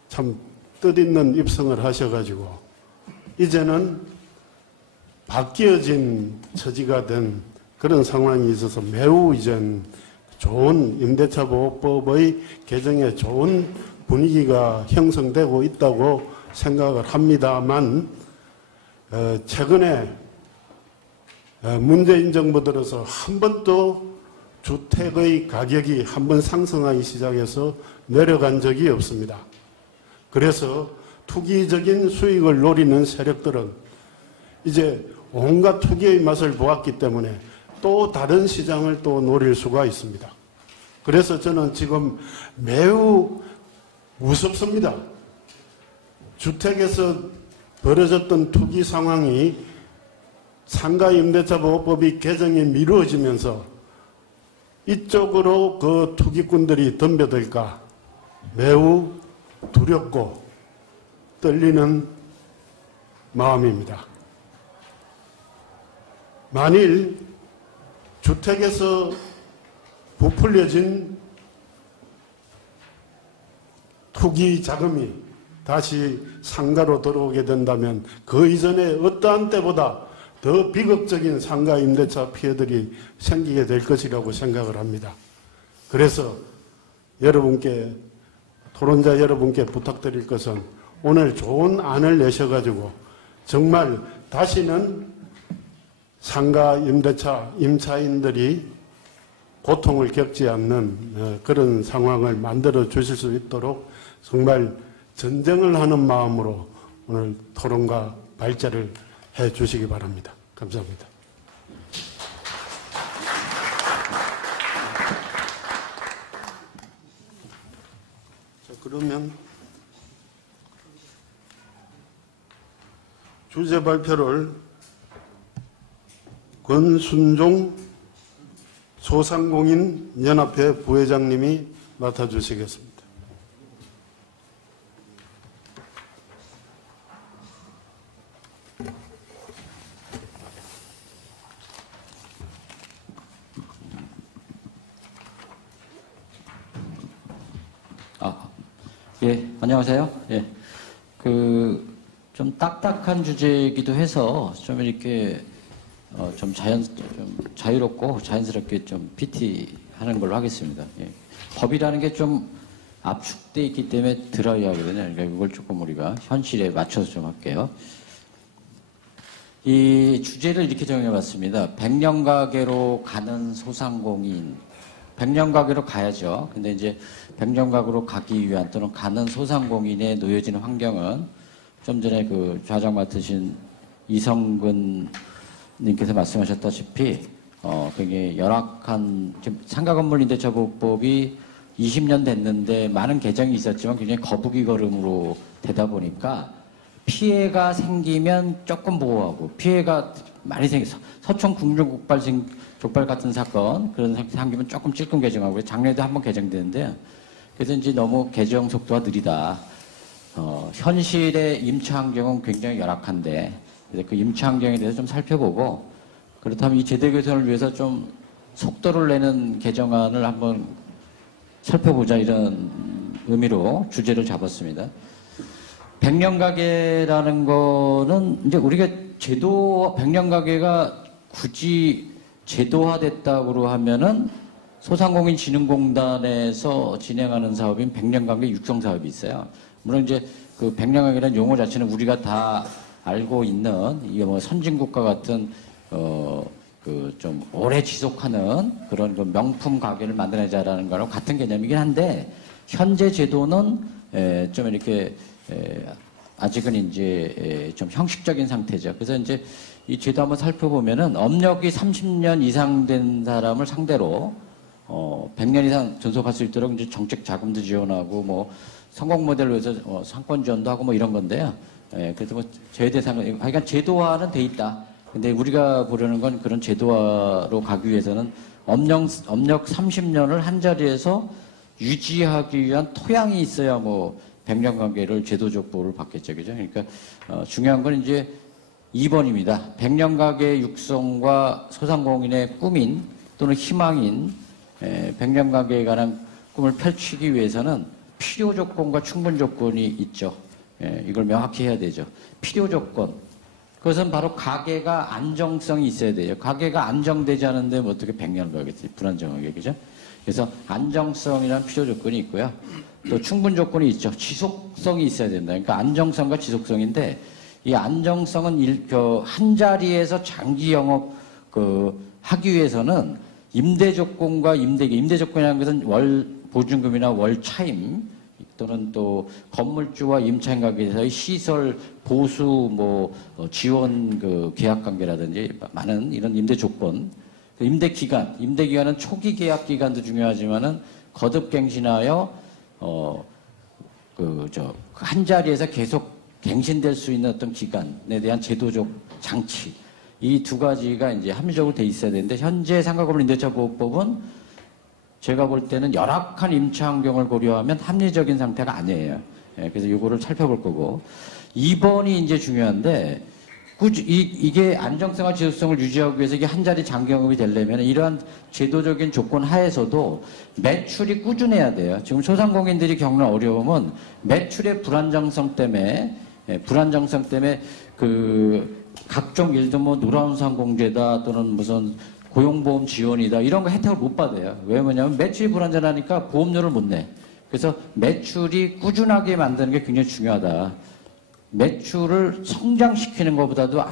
참 뜻있는 입성을 하셔가지고 이제는 바뀌어진 처지가 된 그런 상황이 있어서 매우 이젠 좋은 임대차 보호법의 개정에 좋은 분위기가 형성되고 있다고 생각을 합니다만 최근에 문재인 정부 들어서 한 번도 주택의 가격이 한 번 상승하기 시작해서 내려간 적이 없습니다. 그래서 투기적인 수익을 노리는 세력들은 이제 온갖 투기의 맛을 보았기 때문에 또 다른 시장을 또 노릴 수가 있습니다. 그래서 저는 지금 매우 무섭습니다. 주택에서 벌어졌던 투기 상황이 상가임대차보호법이 개정이 미루어지면서 이쪽으로 그 투기꾼들이 덤벼들까 매우 두렵고 떨리는 마음입니다. 만일 주택에서 부풀려진 투기 자금이 다시 상가로 들어오게 된다면 그 이전에 어떠한 때보다 더 비극적인 상가 임대차 피해들이 생기게 될 것이라고 생각을 합니다. 그래서 여러분께 토론자 여러분께 부탁드릴 것은 오늘 좋은 안을 내셔가지고 정말 다시는 상가 임대차 임차인들이 고통을 겪지 않는 그런 상황을 만들어 주실 수 있도록 정말 전쟁을 하는 마음으로 오늘 토론과 발제를 해 주시기 바랍니다. 감사합니다. 그러면 주제 발표를 권순종 소상공인 연합회 부회장님이 맡아주시겠습니다. 예, 안녕하세요. 예. 좀 딱딱한 주제이기도 해서 좀 이렇게, 좀 자유롭고 자연스럽게 좀 PT 하는 걸로 하겠습니다. 예. 법이라는 게 좀 압축돼 있기 때문에 들어야 하거든요. 그러니까 이걸 조금 우리가 현실에 맞춰서 좀 할게요. 이 주제를 이렇게 정해 봤습니다. 100년 가게로 가는 소상공인. 100년 가게로 가야죠. 근데 이제 100년 가게로 가기 위한 또는 가는 소상공인의 놓여지는 환경은 좀 전에 그 좌장 맡으신 이성근 님께서 말씀하셨다시피 굉장히 열악한 지금 상가건물임대차보호법이 20년 됐는데 많은 개정이 있었지만 굉장히 거북이 걸음으로 되다 보니까 피해가 생기면 조금 보호하고 피해가 많이 생겨서 서촌 족발 같은 사건 그런 생기면 조금 찔끔 개정하고 작년에도 한번 개정되는데요. 그래서 이제 너무 개정 속도가 느리다. 현실의 임차 환경은 굉장히 열악한데 그래서 그 임차 환경에 대해서 좀 살펴보고 그렇다면 이 제도 개선을 위해서 좀 속도를 내는 개정안을 한번 살펴보자 이런 의미로 주제를 잡았습니다. 100년 가게라는 거는 이제 우리가 100년 가게가 굳이 제도화됐다고 하면은 소상공인진흥공단에서 진행하는 사업인 100년 가게 육성 사업이 있어요. 물론 이제 그 100년 가게라는 용어 자체는 우리가 다 알고 있는 이게 뭐 선진국가 같은 좀 오래 지속하는 그런 그 명품 가게를 만들어내자라는 거랑 같은 개념이긴 한데 현재 제도는 좀 이렇게 아직은 이제 좀 형식적인 상태죠. 그래서 이제 이 제도 한번 살펴보면은 업력이 30년 이상 된 사람을 상대로 100년 이상 존속할 수 있도록 이제 정책 자금도 지원하고 뭐 성공 모델로 해서 상권 지원도 하고 뭐 이런 건데요. 그래서 뭐 제외 대상은 하여간 제도화는 돼 있다. 근데 우리가 보려는 건 그런 제도화로 가기 위해서는 업력 30년을 한 자리에서 유지하기 위한 토양이 있어야 뭐 100년 관계를 제도적 보호를 받겠죠. 그죠? 그러니까 중요한 건 이제 2번입니다. 100년 가게 육성과 소상공인의 꿈인 또는 희망인 100년 가게에 관한 꿈을 펼치기 위해서는 필요 조건과 충분 조건이 있죠. 이걸 명확히 해야 되죠. 필요 조건. 그것은 바로 가게가 안정성이 있어야 돼요. 가게가 안정되지 않은데 뭐 어떻게 100년 가겠지? 불안정하게. 그죠? 그래서 안정성이라는 필요 조건이 있고요. 또 충분 조건이 있죠. 지속성이 있어야 된다. 그러니까 안정성과 지속성인데 이 안정성은 한 자리에서 장기 영업 하기 위해서는 임대 조건과 임대 조건이라는 것은 월 보증금이나 월 차임 또는 또 건물주와 임차인 관계에서의 시설 보수 지원 계약 관계라든지 많은 이런 임대 조건, 임대 기간은 초기 계약 기간도 중요하지만은 거듭갱신하여 한 자리에서 계속 갱신될 수 있는 어떤 기간에 대한 제도적 장치 이 두 가지가 이제 합리적으로 돼 있어야 되는데 현재 상가건물 임대차 보호법은 제가 볼 때는 열악한 임차 환경을 고려하면 합리적인 상태가 아니에요. 그래서 이거를 살펴볼 거고 2번이 이제 중요한데 이게 안정성과 지속성을 유지하기 위해서 이게 한 자리 장기 영업이 되려면 이러한 제도적인 조건 하에서도 매출이 꾸준해야 돼요. 지금 소상공인들이 겪는 어려움은 매출의 불안정성 때문에 각종 예를 들면 뭐 노란우산공제다 또는 무슨 고용보험 지원이다 이런 거 혜택을 못 받아요. 왜냐하면 매출이 불안정하니까 보험료를 못 내. 그래서 매출이 꾸준하게 만드는 게 굉장히 중요하다. 매출을 성장시키는 것보다도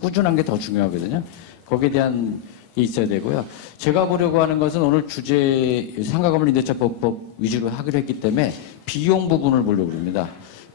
꾸준한 게 더 중요하거든요. 거기에 대한 게 있어야 되고요. 제가 보려고 하는 것은 오늘 주제 상가건물 임대차법 위주로 하기로 했기 때문에 비용 부분을 보려고 합니다.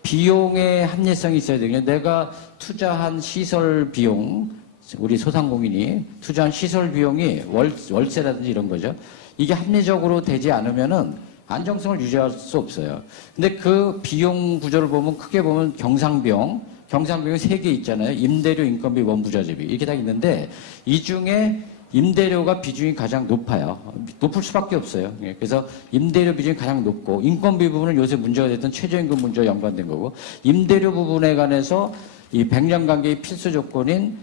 비용의 합리성이 있어야 되거든요. 내가 투자한 시설 비용, 우리 소상공인이 투자한 시설 비용이 월세라든지 이런 거죠. 이게 합리적으로 되지 않으면은 안정성을 유지할 수 없어요. 근데 그 비용 구조를 보면 크게 보면 경상병이 3개 있잖아요. 임대료, 인건비, 원부자재비 이렇게 다 있는데 이 중에 임대료가 비중이 가장 높아요. 높을 수밖에 없어요. 그래서 임대료 비중이 가장 높고 인건비 부분은 요새 문제가 됐던 최저임금 문제와 연관된 거고 임대료 부분에 관해서 이 100년 관계의 필수 조건인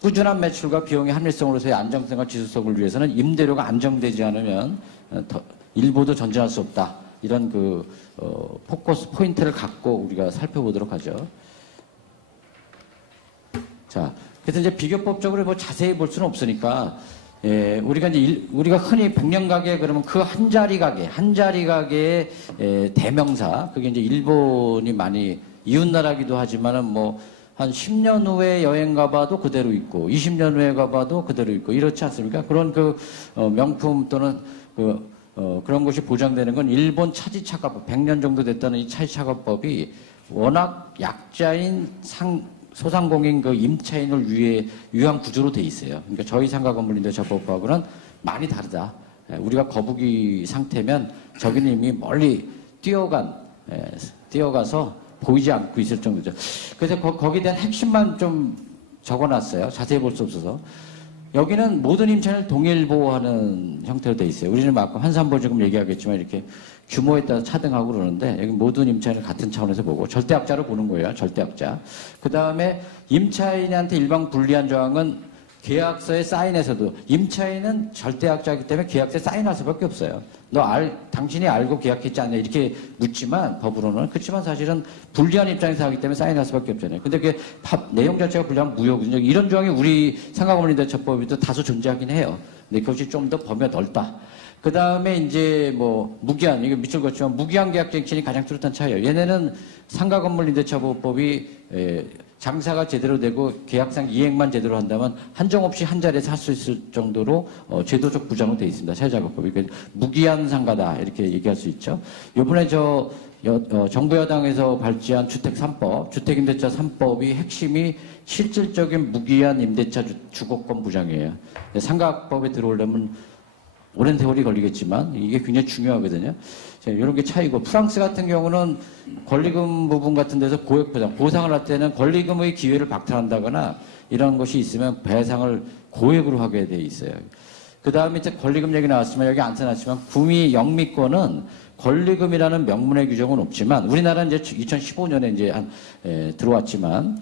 꾸준한 매출과 비용의 합리성으로서의 안정성과 지속성을 위해서는 임대료가 안정되지 않으면 일보도 전진할 수 없다. 이런 포커스 포인트를 갖고 우리가 살펴보도록 하죠. 자, 그래서 이제 비교법적으로 뭐 자세히 볼 수는 없으니까, 우리가 흔히 100년 가게 그러면 그 한 자리 가게의 대명사, 그게 이제 일본이 많이 이웃나라기도 하지만은 뭐, 한 10년 후에 여행 가봐도 그대로 있고, 20년 후에 가봐도 그대로 있고, 이렇지 않습니까? 그런 명품 또는 그런 것이 보장되는 건 일본 차지차가법, 100년 정도 됐다는 이 차지차가법이 워낙 약자인 소상공인 임차인을 위한 구조로 돼 있어요. 그러니까 저희 상가건물임대차법하고는 많이 다르다. 우리가 거북이 상태면 저기는 이미 멀리 뛰어가서 보이지 않고 있을 정도죠. 그래서 거기에 대한 핵심만 좀 적어놨어요. 자세히 볼 수 없어서. 여기는 모든 임차인을 동일 보호하는 형태로 돼 있어요. 우리는 아까 환산보증금 얘기하겠지만 이렇게 규모에 따라 차등하고 그러는데 여기 모든 임차인을 같은 차원에서 보고 절대악자로 보는 거예요. 절대악자. 그 다음에 임차인한테 일방 불리한 조항은 계약서에 사인해서도 임차인은 절대악자이기 때문에 계약서에 사인할 수밖에 없어요. 당신이 알고 계약했지 않냐 이렇게 묻지만 법으로는 그렇지만 사실은 불리한 입장에서 하기 때문에 사인할 수밖에 없잖아요. 근데 그게 내용 자체가 불리하면 무효거든요. 이런 조항이 우리 상가건물임대차법에도 다소 존재하긴 해요. 근데 그것이 좀 더 범위가 넓다. 그 다음에 이제 뭐 무기한, 이거 밑줄 걷지만 무기한 계약쟁신이 가장 뚜렷한 차이예요. 얘네는 상가건물임대차보호법이 장사가 제대로 되고 계약상 이행만 제대로 한다면 한정없이 한 자리에서 할 수 있을 정도로 제도적 부장으로 되어 있습니다. 세자급법이. 무기한 상가다 이렇게 얘기할 수 있죠. 이번에 정부 여당에서 발제한 주택 3법, 주택임대차 3법이 핵심이 실질적인 무기한 임대차 주거권 부장이에요. 상가법에 들어오려면 오랜 세월이 걸리겠지만 이게 굉장히 중요하거든요. 이런 게 차이고 프랑스 같은 경우는 권리금 부분 같은 데서 고액 보상을 할 때는 권리금의 기회를 박탈한다거나 이런 것이 있으면 배상을 고액으로 하게 돼 있어요. 그 다음에 이제 권리금 얘기 나왔지만 여기 안 써놨지만 구미 영미권은 권리금이라는 명문의 규정은 없지만 우리나라는 이제 2015년에 이제 들어왔지만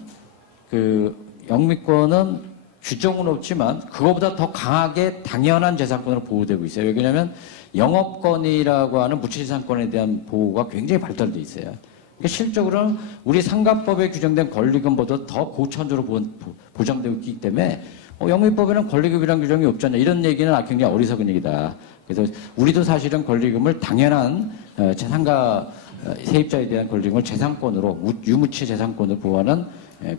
영미권은 규정은 없지만 그거보다 더 강하게 당연한 재산권으로 보호되고 있어요. 왜냐하면 영업권이라고 하는 무치재산권에 대한 보호가 굉장히 발달되어 있어요. 그러니까 실적으로는 우리 상가법에 규정된 권리금보다 더 고천조로 보장되고 있기 때문에 영미법에는 권리금이라는 규정이 없잖아요. 이런 얘기는 굉장히 어리석은 얘기다. 그래서 우리도 사실은 권리금을 당연한 상가 세입자에 대한 권리금을 재산권으로 유무치 재산권으로 보호하는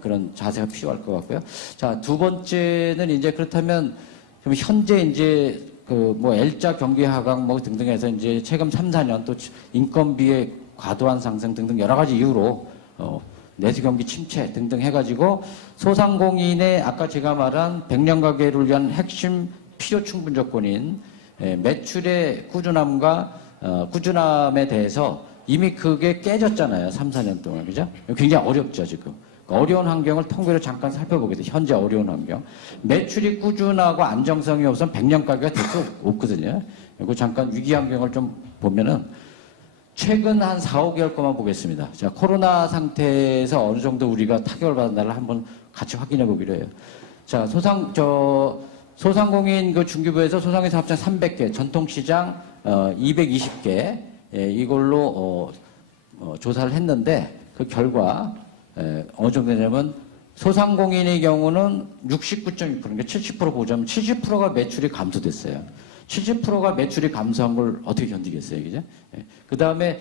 그런 자세가 필요할 것 같고요. 자, 두 번째는 이제 그렇다면 현재 이제 L자 경기 하강 등등 해서 이제 최근 3, 4년 또 인건비의 과도한 상승 등등 여러 가지 이유로 내수 경기 침체 등등 해가지고 소상공인의 아까 제가 말한 100년 가계를 위한 핵심 필요 충분 조건인 매출의 꾸준함에 대해서 이미 그게 깨졌잖아요. 3, 4년 동안. 그죠? 굉장히 어렵죠, 지금. 어려운 환경을 통계로 잠깐 살펴보겠습니다. 현재 어려운 환경. 매출이 꾸준하고 안정성이 없으면 100년 가게가 될 수 없거든요. 그리고 잠깐 위기 환경을 좀 보면은 최근 한 4, 5개월 거만 보겠습니다. 자, 코로나 상태에서 어느 정도 우리가 타격을 받았나를 한번 같이 확인해 보기로 해요. 자, 소상공인 중기부에서 소상공인 사업장 300개, 전통시장 220개, 이걸로 조사를 했는데 그 결과 어느 정도 되냐면 소상공인의 경우는 69.2%, 그러니까 70% 보자면 70%가 매출이 감소됐어요. 70%가 매출이 감소한 걸 어떻게 견디겠어요, 그죠? 그 다음에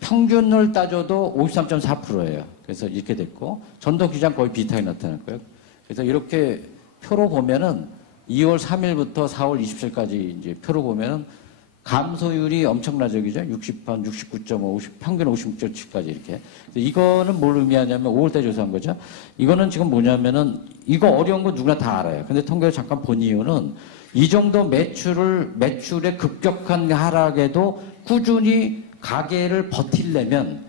평균을 따져도 53.4%예요. 그래서 이렇게 됐고 전통시장 거의 비슷하게 나타났고요. 그래서 이렇게 표로 보면은 2월 3일부터 4월 27일까지 이제 표로 보면은 감소율이 엄청나죠, 그죠? 69.5, 평균 56.7까지 이렇게. 이거는 뭘 의미하냐면 5월달 조사한 거죠. 이거는 지금 뭐냐면은 이거 어려운 건 누구나 다 알아요. 근데 통계를 잠깐 본 이유는 이 정도 매출의 급격한 하락에도 꾸준히 가게를 버틸려면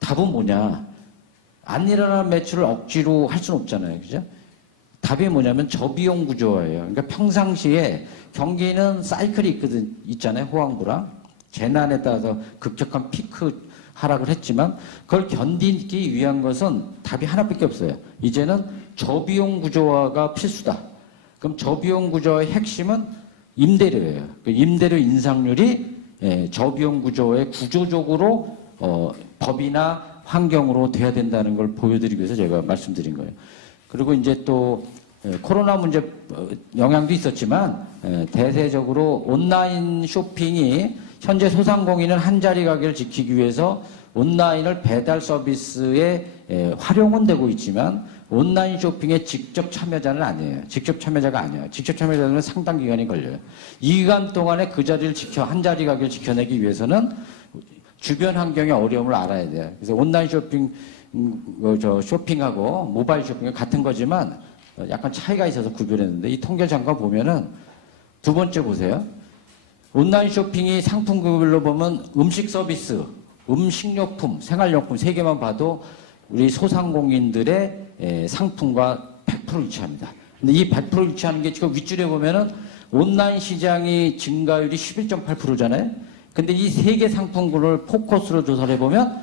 답은 뭐냐? 안 일어나는 매출을 억지로 할 수는 없잖아요. 그죠? 답이 뭐냐면 저비용 구조예요. 그러니까 평상시에 경기는 사이클이 있잖아요. 호황불황. 재난에 따라서 급격한 피크 하락을 했지만 그걸 견디기 위한 것은 답이 하나밖에 없어요. 이제는 저비용 구조화가 필수다. 그럼 저비용 구조의 핵심은 임대료예요. 그 임대료 인상률이 저비용 구조의 구조적으로 법이나 환경으로 돼야 된다는 걸 보여드리기 위해서 제가 말씀드린 거예요. 그리고 이제 또 코로나 문제 영향도 있었지만 대세적으로 온라인 쇼핑이 현재 소상공인은 한자리 가게를 지키기 위해서 온라인을 배달 서비스에 활용은 되고 있지만 온라인 쇼핑에 직접 참여자는 아니에요. 직접 참여자가 아니에요. 직접 참여자는 상당 기간이 걸려요. 이 기간 동안에 그 자리를 한자리 가게를 지켜내기 위해서는 주변 환경의 어려움을 알아야 돼요. 그래서 온라인 쇼핑하고 모바일 쇼핑은 같은 거지만 약간 차이가 있어서 구별했는데 이 통계를 잠깐 보면은 두 번째 보세요. 온라인 쇼핑이 상품별로 보면 음식 서비스, 음식료품, 생활용품 세 개만 봐도 우리 소상공인들의 상품과 100% 일치합니다. 근데 이 100% 일치하는 게 지금 윗줄에 보면은 온라인 시장이 증가율이 11.8%잖아요. 근데 이 세 개 상품군을 포커스로 조사를 해보면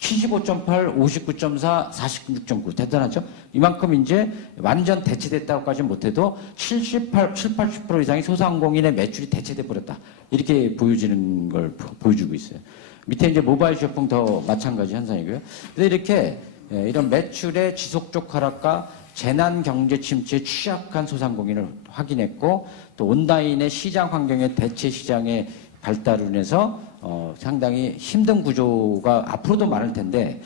75.8, 59.4, 46.9 대단하죠? 이만큼 이제 완전 대체됐다고까지는 못해도 80% 이상이 소상공인의 매출이 대체돼 버렸다. 이렇게 보여지는 걸 보여주고 있어요. 밑에 이제 모바일 쇼핑 더 마찬가지 현상이고요. 근데 이렇게 이런 매출의 지속적 하락과 재난 경제 침체에 취약한 소상공인을 확인했고 또 온라인의 시장 환경의 대체 시장의 발달로 인해서 상당히 힘든 구조가 앞으로도 많을 텐데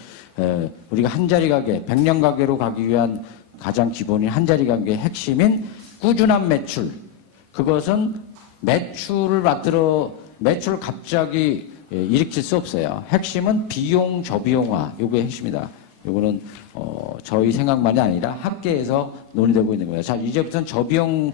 우리가 한자리 가게, 백년 가게로 가기 위한 가장 기본인 한자리 가게의 핵심인 꾸준한 매출. 그것은 매출을 갑자기 일으킬 수 없어요. 핵심은 비용 저비용화. 요게 핵심이다. 요거는 저희 생각만이 아니라 학계에서 논의되고 있는 거예요. 자, 이제부터는 저비용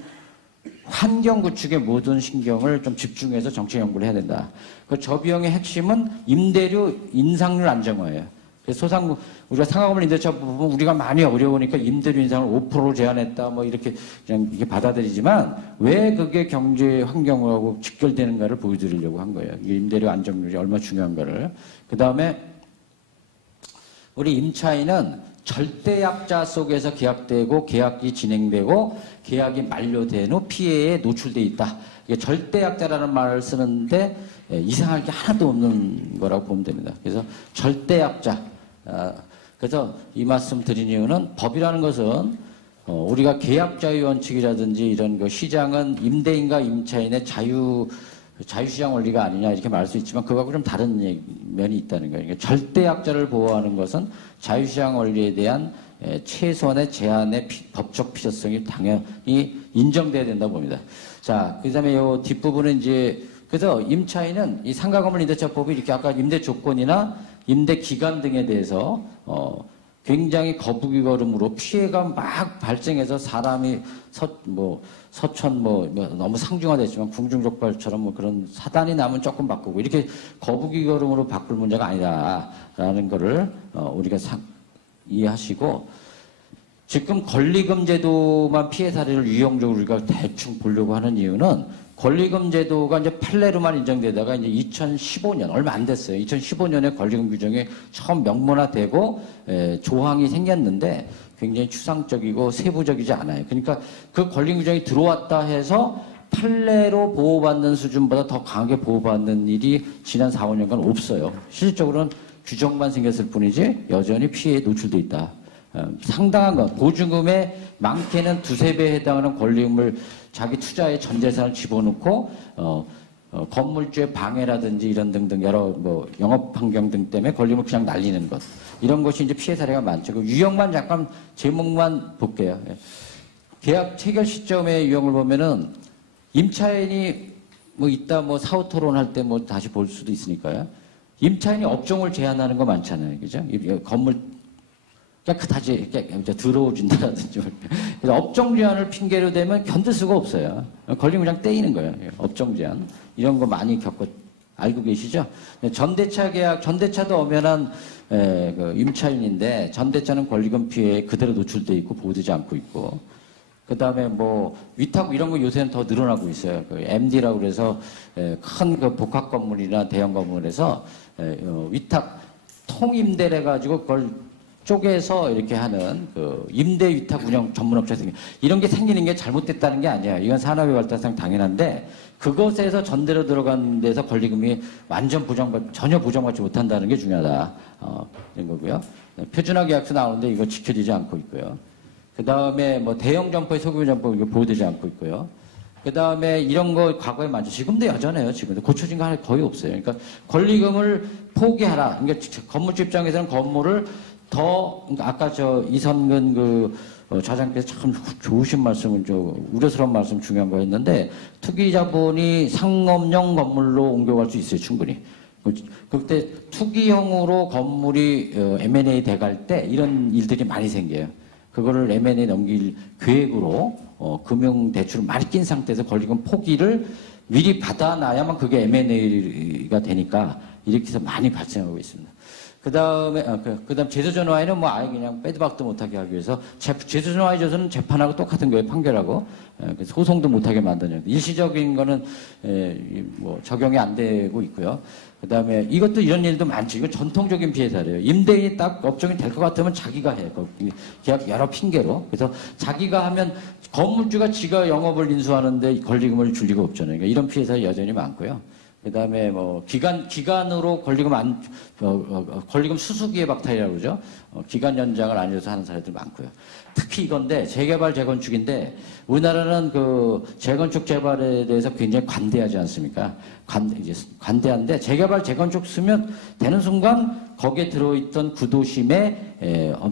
환경 구축에 모든 신경을 좀 집중해서 정책 연구를 해야 된다. 그 저비용의 핵심은 임대료 인상률 안정화예요. 그래서 우리가 상하건물 임대차 부분 우리가 많이 어려우니까 임대료 인상을 5%로 제한했다 뭐 이렇게 그냥 이렇게 받아들이지만 왜 그게 경제 환경하고 직결되는가를 보여드리려고 한 거예요. 임대료 안정률이 얼마나 중요한가를. 그 다음에 우리 임차인은 절대약자 속에서 계약되고 계약이 진행되고 계약이 만료된 후 피해에 노출돼 있다. 이게 절대약자라는 말을 쓰는데 이상할 게 하나도 없는 거라고 보면 됩니다. 그래서 절대약자. 그래서 이 말씀 드린 이유는 법이라는 것은 우리가 계약자의 원칙이라든지 이런 거 시장은 임대인과 임차인의 자유시장 원리가 아니냐 이렇게 말할 수 있지만 그거하고 좀 다른 면이 있다는 거예요. 그러니까 절대약자를 보호하는 것은 자유시장 원리에 대한 최소한의 제한의 법적 필요성이 당연히 인정돼야 된다고 봅니다. 자, 그 다음에 이 뒷부분은 이제 그래서 임차인은 이 상가건물 임대차법이 이렇게 아까 임대 조건이나 임대 기간 등에 대해서 굉장히 거북이 걸음으로 피해가 막 발생해서 사람이 서천 너무 상중화됐지만 궁중족발처럼 뭐 그런 사단이 나면 조금 바꾸고 이렇게 거북이 걸음으로 바꿀 문제가 아니다라는 거를 우리가 이해하시고 지금 권리금 제도만 피해 사례를 유형적으로 우리가 대충 보려고 하는 이유는 권리금 제도가 이제 판례로만 인정되다가 이제 2015년 얼마 안 됐어요. 2015년에 권리금 규정이 처음 명문화되고 조항이 생겼는데 굉장히 추상적이고 세부적이지 않아요. 그러니까 그 권리금 규정이 들어왔다 해서 판례로 보호받는 수준보다 더 강하게 보호받는 일이 지난 4, 5년간 없어요. 실질적으로는 규정만 생겼을 뿐이지 여전히 피해에 노출돼 있다. 상당한 것, 보증금의 많게는 2~3배에 해당하는 권리금을 자기 투자의 전 재산을 집어넣고 건물주의 방해라든지 이런 등등 여러 영업 환경 등 때문에 권리금을 그냥 날리는 것 이런 것이 이제 피해 사례가 많죠. 그 유형만 잠깐 제목만 볼게요. 계약 체결 시점의 유형을 보면은 임차인이 이따 사후 토론할 때 다시 볼 수도 있으니까요. 임차인이 업종을 제한하는 거 많잖아요, 그죠? 건물 깨끗하지, 더러워진다라든지. 그래서 업종 제한을 핑계로 대면 견딜 수가 없어요. 걸리면 그냥 떼이는 거예요. 업종 제한. 이런 거 많이 알고 계시죠? 전대차 계약, 전대차도 엄연한 그 임차인인데 전대차는 권리금 피해에 그대로 노출돼 있고 보호되지 않고 있고, 그 다음에 뭐 위탁 이런 거 요새는 더 늘어나고 있어요. 그 MD라고 그래서 큰 그 복합 건물이나 대형 건물에서 위탁 통임대를 해가지고 그걸 쪼개서 이렇게 하는 그 임대 위탁 운영 전문업체 생겨. 이런 게 생기는 게 잘못됐다는 게 아니에요. 이건 산업의 발달상 당연한데 그것에서 전대로 들어간 데서 권리금이 완전 전혀 보장받지 못한다는 게 중요하다. 이런 거고요. 표준화 계약서 나오는데 이거 지켜지지 않고 있고요. 그 다음에 뭐 대형 점포의 소규모 점포 이거 보호되지 않고 있고요. 그 다음에 이런 거 과거에 많죠. 지금도 여전해요. 지금도 고쳐진 거 거의 없어요. 그러니까 권리금을 포기하라. 그러니까 건물주 입장에서는 건물을 그러니까 아까 이선근 좌장께서 참 좋으신 말씀을 우려스러운 말씀 중요한 거였는데, 투기 자본이 상업용 건물로 옮겨갈 수 있어요, 충분히. 그때 투기형으로 건물이 M&A 돼갈 때 이런 일들이 많이 생겨요. 그거를 M&A 넘길 계획으로 금융 대출을 많이 낀 상태에서 권리금 포기를 미리 받아놔야만 그게 M&A가 되니까 이렇게 해서 많이 발생하고 있습니다. 그 다음에 제조전화에는 뭐 아예 그냥 빼도 박도 못하게 하기 위해서 제조전화에 줘서는 재판하고 똑같은 거예요, 판결하고. 그래서 소송도 못하게 만드는. 일시적인 거는 뭐 적용이 안 되고 있고요. 그 다음에 이것도 이런 일도 많죠. 이거 전통적인 피해 사례예요. 임대인이 딱 업종이 될 것 같으면 자기가 해요. 계약 여러 핑계로. 그래서 자기가 하면 건물주가 지가 영업을 인수하는데 권리금을 줄 리가 없잖아요. 그러니까 이런 피해 사례 여전히 많고요. 그 다음에 뭐 기간으로 권리금 수수기의 박탈이라고 그러죠. 기간 연장을 안 해서 하는 사례들 많고요. 특히 이건데 재개발 재건축인데 우리나라는 그 재건축 재발에 대해서 굉장히 관대하지 않습니까? 관대한데 재개발 재건축 쓰면 되는 순간 거기에 들어있던 구도심에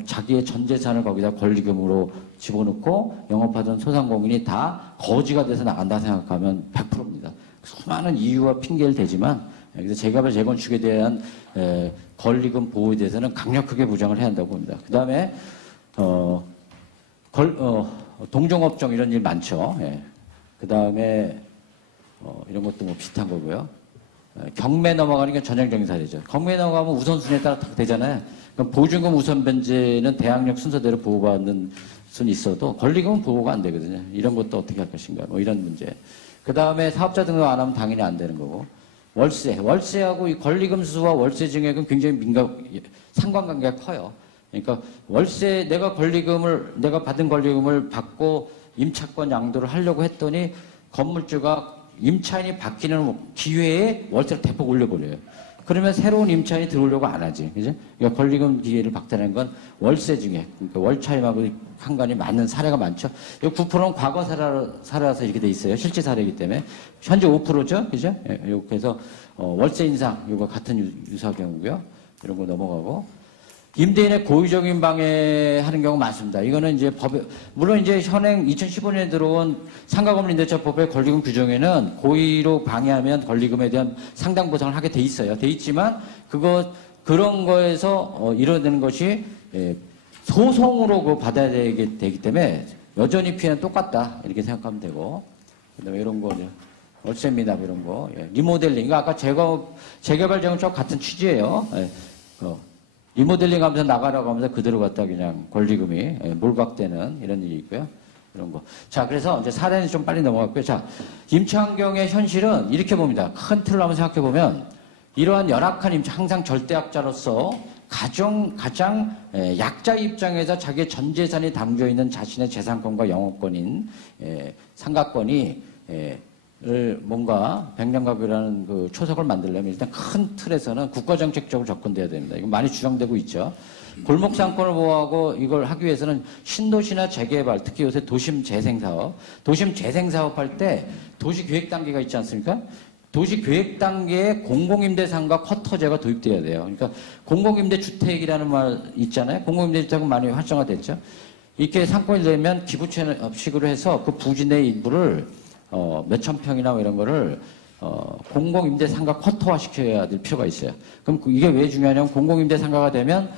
자기의 전 재산을 거기다 권리금으로 집어넣고 영업하던 소상공인이 다 거지가 돼서 나간다 생각하면 100%입니다. 수많은 이유와 핑계를 대지만 그래서 재개발 재건축에 대한 권리금 보호에 대해서는 강력하게 보장을 해야 한다고 봅니다. 그 다음에 동종업종 이런 일 많죠. 예. 그 다음에 이런 것도 뭐 비슷한 거고요. 경매 넘어가는 게 전형적인 사례죠. 경매 넘어가면 우선순위에 따라 딱 되잖아요. 그럼 보증금 우선 변제는 대항력 순서대로 보호받는 수는 있어도 권리금은 보호가 안 되거든요. 이런 것도 어떻게 할 것인가 뭐 이런 문제. 그 다음에 사업자 등록 안 하면 당연히 안 되는 거고. 월세하고 이 권리금 수수와 월세 증액은 굉장히 상관관계가 커요. 그러니까 내가 받은 권리금을 받고 임차권 양도를 하려고 했더니 건물주가 임차인이 바뀌는 기회에 월세를 대폭 올려버려요. 그러면 새로운 임차인이 들어오려고 안 하지. 그죠? 그러니까 권리금 기회를 박탈하는 건 월세 증액, 그러니까 월차임하고 상관이 많은 사례가 많죠. 이 9%는 과거 사례라서 이렇게 돼 있어요. 실제 사례이기 때문에. 현재 5%죠. 그죠? 그래서 월세 인상, 이거 같은 유사 경우고요. 이런 거 넘어가고. 임대인의 고의적인 방해하는 경우 많습니다. 이거는 이제 물론 이제 현행 2015년에 들어온 상가건물 임대차법의 권리금 규정에는 고의로 방해하면 권리금에 대한 상당 보상을 하게 돼 있어요. 돼 있지만 그런 거에서 이뤄내는 것이 소송으로 받아야 되기 때문에 여전히 피해는 똑같다 이렇게 생각하면 되고, 그다음에 이런 거 월세 미납 이런 거, 리모델링 이거 아까 재개발 재건축 같은 취지예요. 리모델링 하면서 나가라고 하면서 그대로 갖다 그냥 권리금이 몰각되는 이런 일이 있고요. 이런 거. 자, 그래서 이제 사례는 좀 빨리 넘어갔고요. 자, 임차 환경의 현실은 이렇게 봅니다. 큰 틀로 한번 생각해 보면 이러한 열악한 임차, 항상 절대약자로서 가장 약자 입장에서 자기의 전 재산이 담겨 있는 자신의 재산권과 영업권인 상가권이 뭔가 백년가구라는 그 초석을 만들려면 일단 큰 틀에서는 국가정책적으로 접근돼야 됩니다. 이거 많이 주장되고 있죠. 골목 상권을 보호하고 이걸 하기 위해서는 신도시나 재개발, 특히 요새 도심 재생사업 할 때 도시계획 단계가 있지 않습니까? 도시계획 단계에 공공임대상가 쿼터제가 도입돼야 돼요. 그러니까 공공임대주택이라는 말 있잖아요. 공공임대주택은 많이 활성화됐죠. 이렇게 상권이 되면 기부채식으로 해서 그 부지 내 인부를 몇천 평이나 이런 거를 공공임대 상가 쿼터화 시켜야 될 필요가 있어요. 그럼 이게 왜 중요하냐면 공공임대 상가가 되면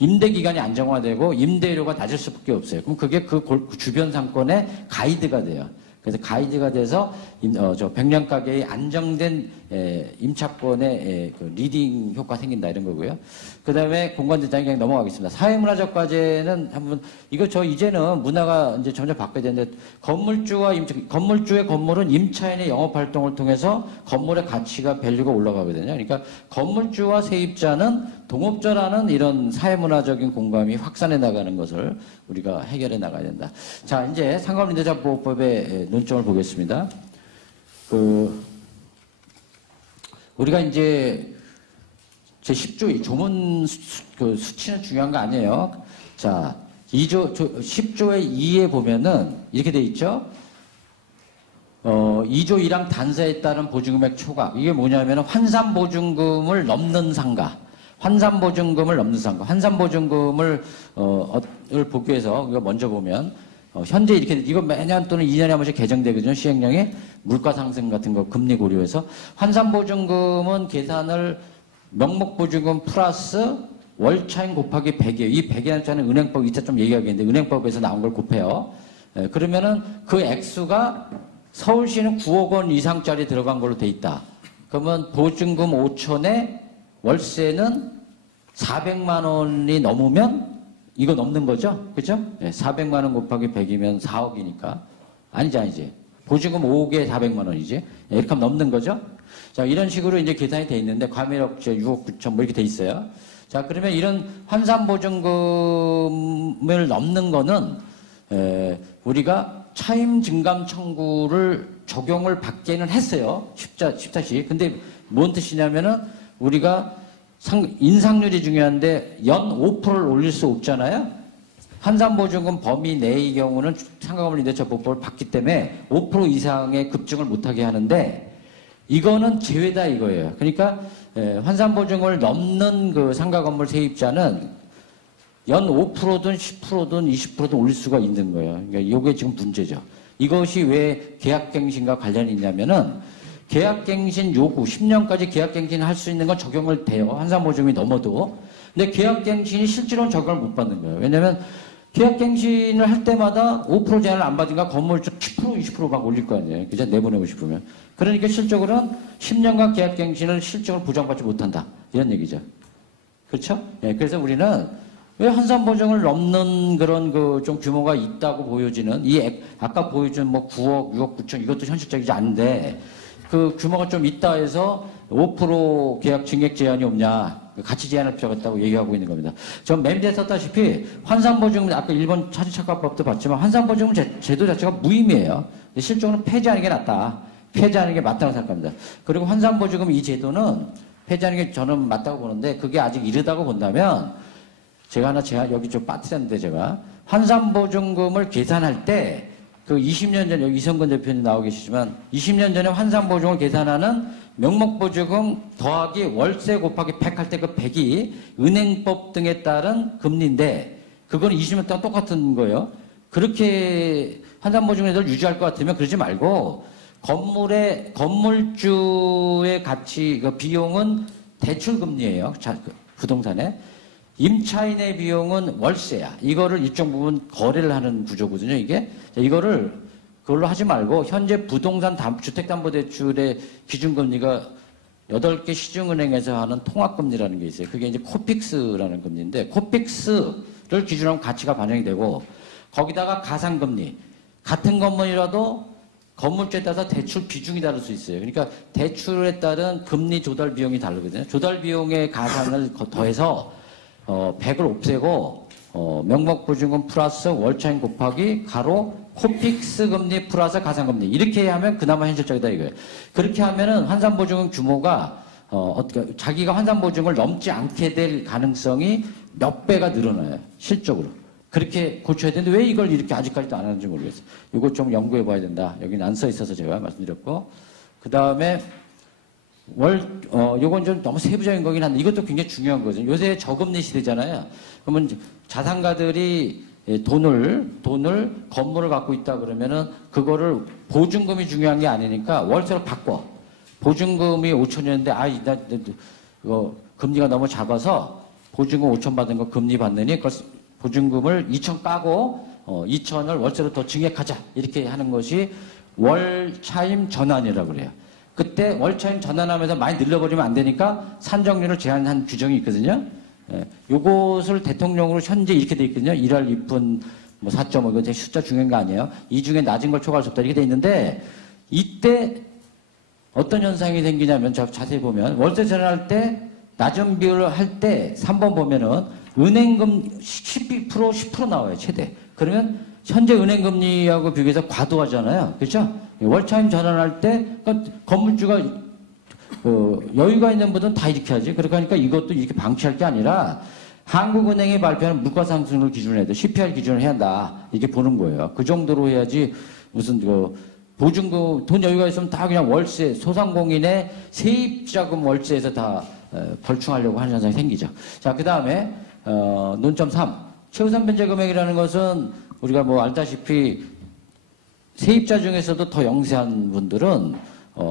임대 기간이 안정화되고 임대료가 낮을 수밖에 없어요. 그럼 그게 그 주변 상권의 가이드가 돼요. 그래서 가이드가 돼서 저 백년 가게의 안정된 임차권의 그 리딩 효과 생긴다 이런 거고요. 그 다음에 공간디자인 그냥 넘어가겠습니다. 사회문화적 과제는 한번 이거 저 이제는 문화가 이제 점점 바뀌어야 되는데 건물주의 건물은 임차인의 영업 활동을 통해서 건물의 가치가 밸류가 올라가거든요. 그러니까 건물주와 세입자는 동업자라는 이런 사회문화적인 공감이 확산해 나가는 것을 우리가 해결해 나가야 된다. 자, 이제 상업임대차보호법의 논점을 보겠습니다. 우리가 이제 제 10조 조문 수치는 중요한 거 아니에요. 자, 10조의 2에 보면은 이렇게 돼 있죠. 2조 1항 단서에 따른 보증금액 초과. 이게 뭐냐면 환산보증금을 넘는 상가. 환산보증금을 넘는 상가. 환산보증금을 보기 위해서 이거 먼저 보면 현재 이렇게 이거 매년 또는 2년에 한 번씩 개정되거든요. 시행령에 물가 상승 같은 거 금리 고려해서 환산보증금은 계산을 명목보증금 플러스 월차임 곱하기 100이에요. 이 100이라는 자는 은행법 이따 좀 얘기하겠는데 은행법에서 나온 걸 곱해요. 그러면은 그 액수가 서울시는 9억 원 이상짜리 들어간 걸로 돼 있다. 그러면 보증금 5천에 월세는 400만 원이 넘으면 이거 넘는 거죠? 그죠? 400만 원 곱하기 100이면 4억이니까. 아니지. 보증금 5억에 400만 원이지. 이렇게 하면 넘는 거죠? 자, 이런 식으로 이제 계산이 돼 있는데, 과밀업체 6억 9천 뭐 이렇게 돼 있어요. 자, 그러면 이런 환산보증금을 넘는 거는, 우리가 차임 증감 청구를 적용을 받기는 했어요. 쉽다시. 근데 뭔 뜻이냐면은, 우리가 인상률이 중요한데 연 5%를 올릴 수 없잖아요. 환산보증금 범위 내의 경우는 상가건물임대차보호법을 받기 때문에 5% 이상의 급증을 못하게 하는데 이거는 제외다 이거예요. 그러니까 환산보증금을 넘는 그 상가건물 세입자는 연 5%든 10%든 20%든 올릴 수가 있는 거예요. 그러니까 이게 지금 문제죠. 이것이 왜 계약갱신과 관련이 있냐면은 계약갱신 요구, 10년까지 계약갱신 할 수 있는 건 적용을 돼요. 환산보증금이 넘어도. 근데 계약갱신이 실제로는 적용을 못 받는 거예요. 왜냐면 계약갱신을 할 때마다 5% 제한을 안 받으니까 건물주 10%, 20% 막 올릴 거 아니에요. 그죠? 내보내고 싶으면. 그러니까 실적으로는 10년간 계약갱신을 실적을 보장받지 못한다. 이런 얘기죠. 그렇죠? 예, 그래서 우리는 왜 환산보증을 넘는 그런 그 좀 규모가 있다고 보여지는 아까 보여준 뭐 9억, 6억 9천 이것도 현실적이지 않은데 그 규모가 좀 있다 해서 5% 계약 증액 제한이 없냐, 가치 제한을 필요하다고 얘기하고 있는 겁니다. 전 맨 밑에 썼다시피 환산보증금, 아까 일본 차주착각법도 봤지만 환산보증금 제도 자체가 무의미해요. 실적으로는 폐지하는 게 낫다. 폐지하는 게 맞다고 생각합니다. 그리고 환산보증금 이 제도는 폐지하는 게 저는 맞다고 보는데 그게 아직 이르다고 본다면 제가 여기 좀 빠뜨렸는데 제가 환산보증금을 계산할 때 그 20년 전에 여기 이성근 대표님 나오고 계시지만 20년 전에 환산보증을 계산하는 명목보증금 더하기 월세 곱하기 100 할 때 그 100이 은행법 등에 따른 금리인데 그거는 20년 동안 똑같은 거예요. 그렇게 환산보증을 유지할 것 같으면 그러지 말고 건물주의 가치, 그 비용은 대출금리예요. 부동산에. 임차인의 비용은 월세야. 이거를 일정 부분 거래를 하는 구조거든요, 이게. 이거를 그걸로 하지 말고 현재 부동산 주택담보대출의 기준금리가 8개 시중은행에서 하는 통합금리라는 게 있어요. 그게 이제 코픽스라는 금리인데 코픽스를 기준으로 하면 가치가 반영이 되고 거기다가 가상금리. 같은 건물이라도 건물주에 따라서 대출 비중이 다를 수 있어요. 그러니까 대출에 따른 금리 조달 비용이 다르거든요. 조달 비용의 가산을 더해서 100을 없애고 명목보증금 플러스 월차임 곱하기 가로 코픽스 금리 플러스 가상금리 이렇게 하면 그나마 현실적이다 이거예요. 그렇게 하면은 환산보증금 규모가 어떻게 자기가 환산보증을 넘지 않게 될 가능성이 몇 배가 늘어나요. 실적으로. 그렇게 고쳐야 되는데 왜 이걸 이렇게 아직까지도 안 하는지 모르겠어요. 이거 좀 연구해 봐야 된다. 여기는 안 써 있어서 제가 말씀드렸고 그 다음에 요건 좀 너무 세부적인 거긴 한데 이것도 굉장히 중요한 거죠. 요새 저금리 시대잖아요. 그러면 자산가들이 돈을 건물을 갖고 있다 그러면은 그거를 보증금이 중요한 게 아니니까 월세로 바꿔. 보증금이 5천이었는데 금리가 너무 작아서 보증금 5천 받은 거 금리 받느니 그걸 보증금을 2천 까고 2천을 월세로 더 증액하자 이렇게 하는 것이 월차임 전환이라고 그래요. 그때 월차임 전환하면서 많이 늘려버리면 안 되니까 산정률을 제한한 규정이 있거든요. 예, 요것을 대통령으로 현재 이렇게 돼 있거든요. 1할 2푼 뭐 4.5, 이거 제 숫자 중요한 거 아니에요. 이 중에 낮은 걸 초과할 수 없다 이렇게 돼 있는데 이때 어떤 현상이 생기냐면 자세히 보면 월세 전환할 때 낮은 비율을 할 때 3번 보면은 은행금 10% 나와요 최대. 그러면 현재 은행금리하고 비교해서 과도하잖아요. 그렇죠? 월차임 전환할 때 그러니까 건물주가 여유가 있는 분은 다 이렇게 하지. 그러니까 이것도 이렇게 방치할 게 아니라 한국은행이 발표하는 물가상승률 기준으로 해야 돼. CPR 기준을 해야 한다. 이렇게 보는 거예요. 그 정도로 해야지 무슨 보증금 돈 여유가 있으면 다 그냥 월세 소상공인의 세입자금 월세에서 다 벌충하려고 하는 현상이 생기죠. 자, 그 다음에 논점 3. 최우선 변제 금액이라는 것은 우리가 뭐 알다시피 세입자 중에서도 더 영세한 분들은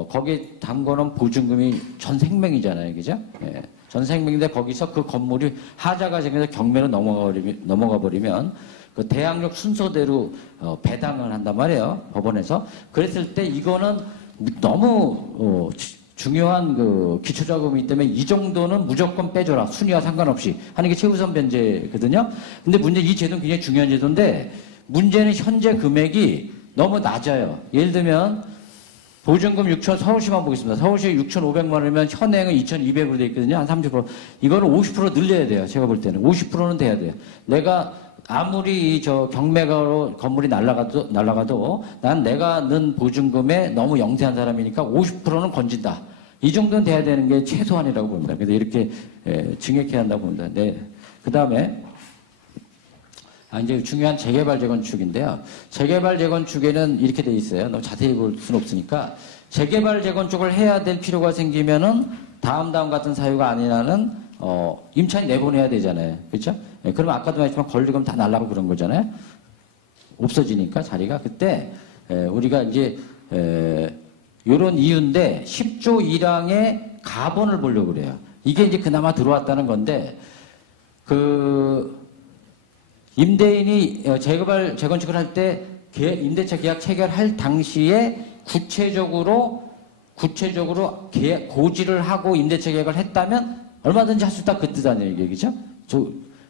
거기 담궈놓은 보증금이 전 생명이잖아요. 그죠? 예. 전 생명인데 거기서 그 건물이 하자가 생겨서 경매로 넘어가 버리면 그 대항력 순서대로 배당을 한단 말이에요. 법원에서. 그랬을 때 이거는 너무 중요한 그 기초자금이기 때문에 이 정도는 무조건 빼줘라. 순위와 상관없이 하는 게 최우선 변제거든요. 근데 문제 이 제도는 굉장히 중요한 제도인데 문제는 현재 금액이 너무 낮아요. 예를 들면 보증금 6천, 서울시만 보겠습니다. 서울시 6,500만 원이면 현행은 2,200으로 돼 있거든요. 한 30%. 이거는 50% 늘려야 돼요. 제가 볼 때는. 50%는 돼야 돼요. 내가 아무리 경매가로 건물이 날라가도 난 내가 넣은 보증금에 너무 영세한 사람이니까 50%는 건진다. 이 정도는 돼야 되는 게 최소한이라고 봅니다. 그래서 이렇게 증액해야 한다고 봅니다. 네. 그 다음에 이제 중요한 재개발 재건축인데요. 재개발 재건축에는 이렇게 돼 있어요. 너무 자세히 볼 수는 없으니까 재개발 재건축을 해야 될 필요가 생기면은 다음 같은 사유가 아니라는 임차인 내보내야 되잖아요. 그렇죠? 예, 그러면 아까도 말했지만 권리금 다 날라가고 그런 거잖아요. 없어지니까 자리가 그때 우리가 이제 요런 이유인데 10조 1항의 가본을 보려고 그래요. 이게 이제 그나마 들어왔다는 건데 임대인이 재개발 재건축을 할 때 임대차 계약 체결할 당시에 구체적으로 고지를 하고 임대차 계약을 했다면 얼마든지 할 수 있다 그 뜻 아니에요, 얘기죠?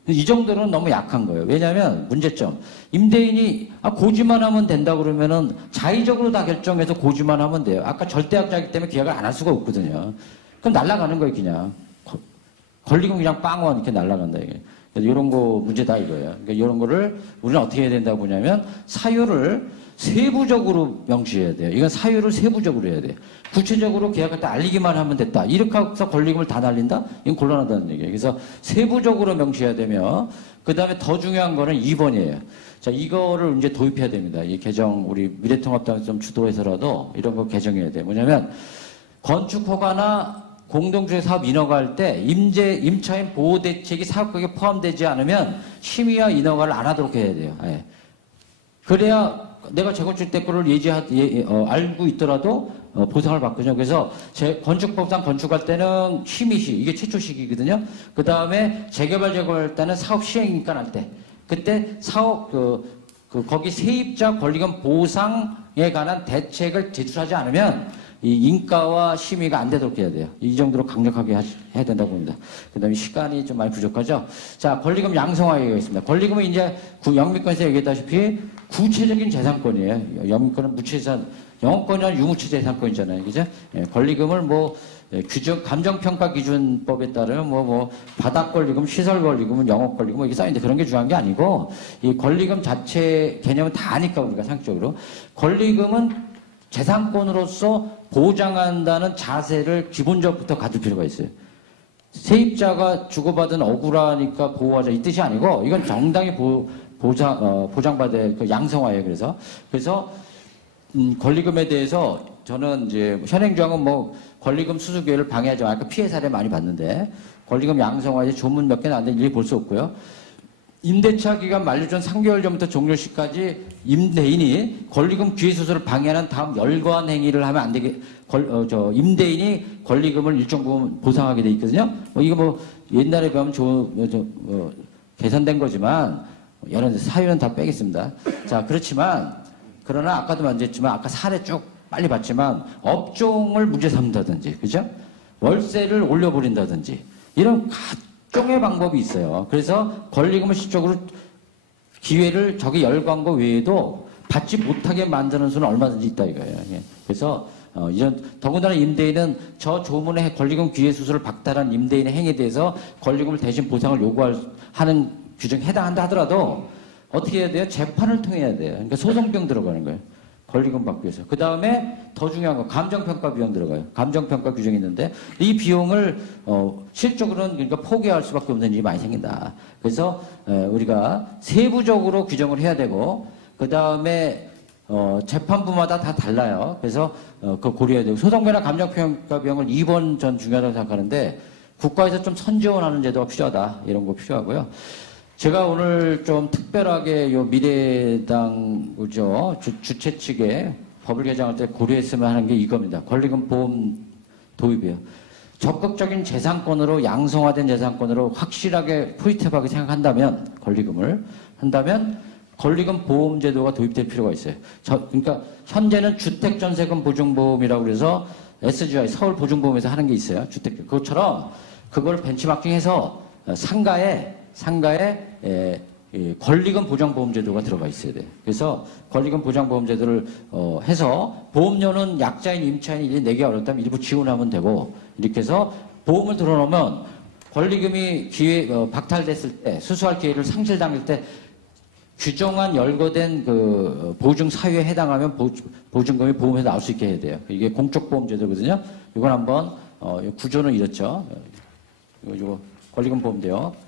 이 정도는 너무 약한 거예요. 왜냐하면 문제점 임대인이 고지만 하면 된다 그러면은 자의적으로 다 결정해서 고지만 하면 돼요. 아까 절대약자이기 때문에 계약을 안 할 수가 없거든요. 그럼 날아가는 거예요, 그냥 권리금 그냥 빵원 이렇게 날아간다 이게. 이런 거 문제다 이거예요. 그러니까 이런 거를 우리는 어떻게 해야 된다고 보냐면 사유를 세부적으로 명시해야 돼요. 이건 사유를 세부적으로 해야 돼요. 구체적으로 계약할 때 알리기만 하면 됐다. 이렇게 해서 권리금을 다 날린다? 이건 곤란하다는 얘기예요. 그래서 세부적으로 명시해야 되며 그 다음에 더 중요한 거는 2번이에요. 자, 이거를 이제 도입해야 됩니다. 이 개정 우리 미래통합당에서 좀 주도해서라도 이런 거 개정해야 돼요. 뭐냐면 건축허가나 공동주택 사업 인허가 할 때 임차인 보호 대책이 사업계획에 포함되지 않으면 심의와 인허가를 안 하도록 해야 돼요. 예. 그래야 내가 재건축 때 거를 알고 있더라도 보상을 받거든요. 그래서 건축법상 건축할 때는 심의시 이게 최초 시기거든요. 그 다음에 재개발 재건할 때는 사업 시행인가 할 때 그때 사업 거기 세입자 권리금 보상에 관한 대책을 제출하지 않으면 이 인가와 심의가 안 되도록 해야 돼요. 이 정도로 강력하게 해야 된다고 봅니다. 그 다음에 시간이 좀 많이 부족하죠. 자, 권리금 양성화 얘기가 있습니다. 권리금은 이제 영미권에서 얘기했다시피 구체적인 재산권이에요. 영미권은 무채재산, 영업권은 유무채 재산권이잖아요. 그죠? 예, 권리금을 감정평가 기준법에 따르면 바닥 권리금, 시설 권리금은 영업 권리금 이게 쌓이는데 그런 게 중요한 게 아니고 이 권리금 자체 개념은 다 아니까 우리가 상식적으로 권리금은 재산권으로서 보장한다는 자세를 기본적부터 가질 필요가 있어요. 세입자가 주고받은 억울하니까 보호하자 이 뜻이 아니고 이건 정당히 보장받을 양성화예요. 그래서 권리금에 대해서 저는 이제 현행조항은 권리금 수수 기회를 방해하지 말고 피해 사례 많이 봤는데 권리금 양성화에 조문 몇 개 나왔는데 일일이 볼 수 없고요. 임대차 기간 만료 전 3개월 전부터 종료 시까지 임대인이 권리금 기회 수수를 방해하는 다음 열거한 행위를 하면 안 되게 임대인이 권리금을 일정 부분 보상하게 돼 있거든요. 이거 뭐 옛날에 비하면 개선된 거지만 여러 사유는 다 빼겠습니다. 자, 그러나 아까도 말했지만 아까 사례 쭉 빨리 봤지만 업종을 문제 삼는다든지, 그죠? 월세를 올려버린다든지 이런 각종의 방법이 있어요. 그래서 권리금을 실적으로 기회를 저기 열거한 거 외에도 받지 못하게 만드는 수는 얼마든지 있다 이거예요. 예. 그래서 이런 더군다나 임대인은 저 조문의 권리금 기회 수수를 박탈한 임대인의 행위에 대해서 권리금을 대신 보상을 하는 규정에 해당한다 하더라도 어떻게 해야 돼요? 재판을 통해야 돼요. 그러니까 소송비용 들어가는 거예요. 권리금 받기 위해서. 그 다음에 더 중요한 거 감정평가 비용 들어가요. 감정평가 규정이 있는데 이 비용을 실적으로는 그러니까 포기할 수밖에 없는 일이 많이 생긴다. 그래서 우리가 세부적으로 규정을 해야 되고 그 다음에 재판부마다 다 달라요. 그래서 그거 고려해야 되고 소송비나 감정평가 비용을 2번 전 중요하다고 생각하는데 국가에서 좀 선지원하는 제도가 필요하다. 이런 거 필요하고요. 제가 오늘 좀 특별하게 요 미래당 주최 측에 법을 개정할 때 고려했으면 하는 게 이겁니다. 권리금 보험 도입이에요. 적극적인 재산권으로 양성화된 재산권으로 확실하게 포지티브하게 생각한다면 권리금을 한다면 권리금 보험 제도가 도입될 필요가 있어요. 그러니까 현재는 주택전세금 보증보험이라고 그래서 SGI 서울 보증보험에서 하는 게 있어요. 주택 그것처럼 그걸 벤치마킹해서 상가에 권리금 보장보험제도가 들어가 있어야 돼요. 그래서 권리금 보장보험제도를 해서 보험료는 약자인 임차인이 이제 내기 어렵다면 일부 지원하면 되고 이렇게 해서 보험을 들어놓으면 권리금이 박탈됐을 때 수수할 기회를 상실당할 때 규정한 열거된 그 보증 사유에 해당하면 보증금이 보험에서 나올 수 있게 해야 돼요. 이게 공적보험제도거든요. 이건 한번 구조는 이렇죠. 이거 권리금 보험제요.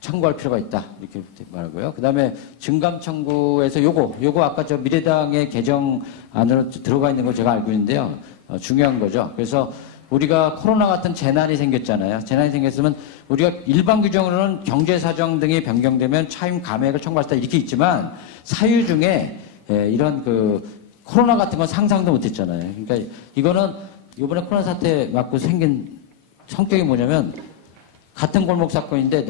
청구할 필요가 있다. 이렇게 말하고요. 그 다음에 증감 청구에서 요거 아까 저 미래당의 개정 안으로 들어가 있는 거 제가 알고 있는데요. 중요한 거죠. 그래서 우리가 코로나 같은 재난이 생겼잖아요. 재난이 생겼으면 우리가 일반 규정으로는 경제사정 등이 변경되면 차임 감액을 청구할 수 있다 이렇게 있지만 사유 중에 이런 그 코로나 같은 건 상상도 못했잖아요. 그러니까 이거는 이번에 코로나 사태 맞고 생긴 성격이 뭐냐면 같은 골목 사건인데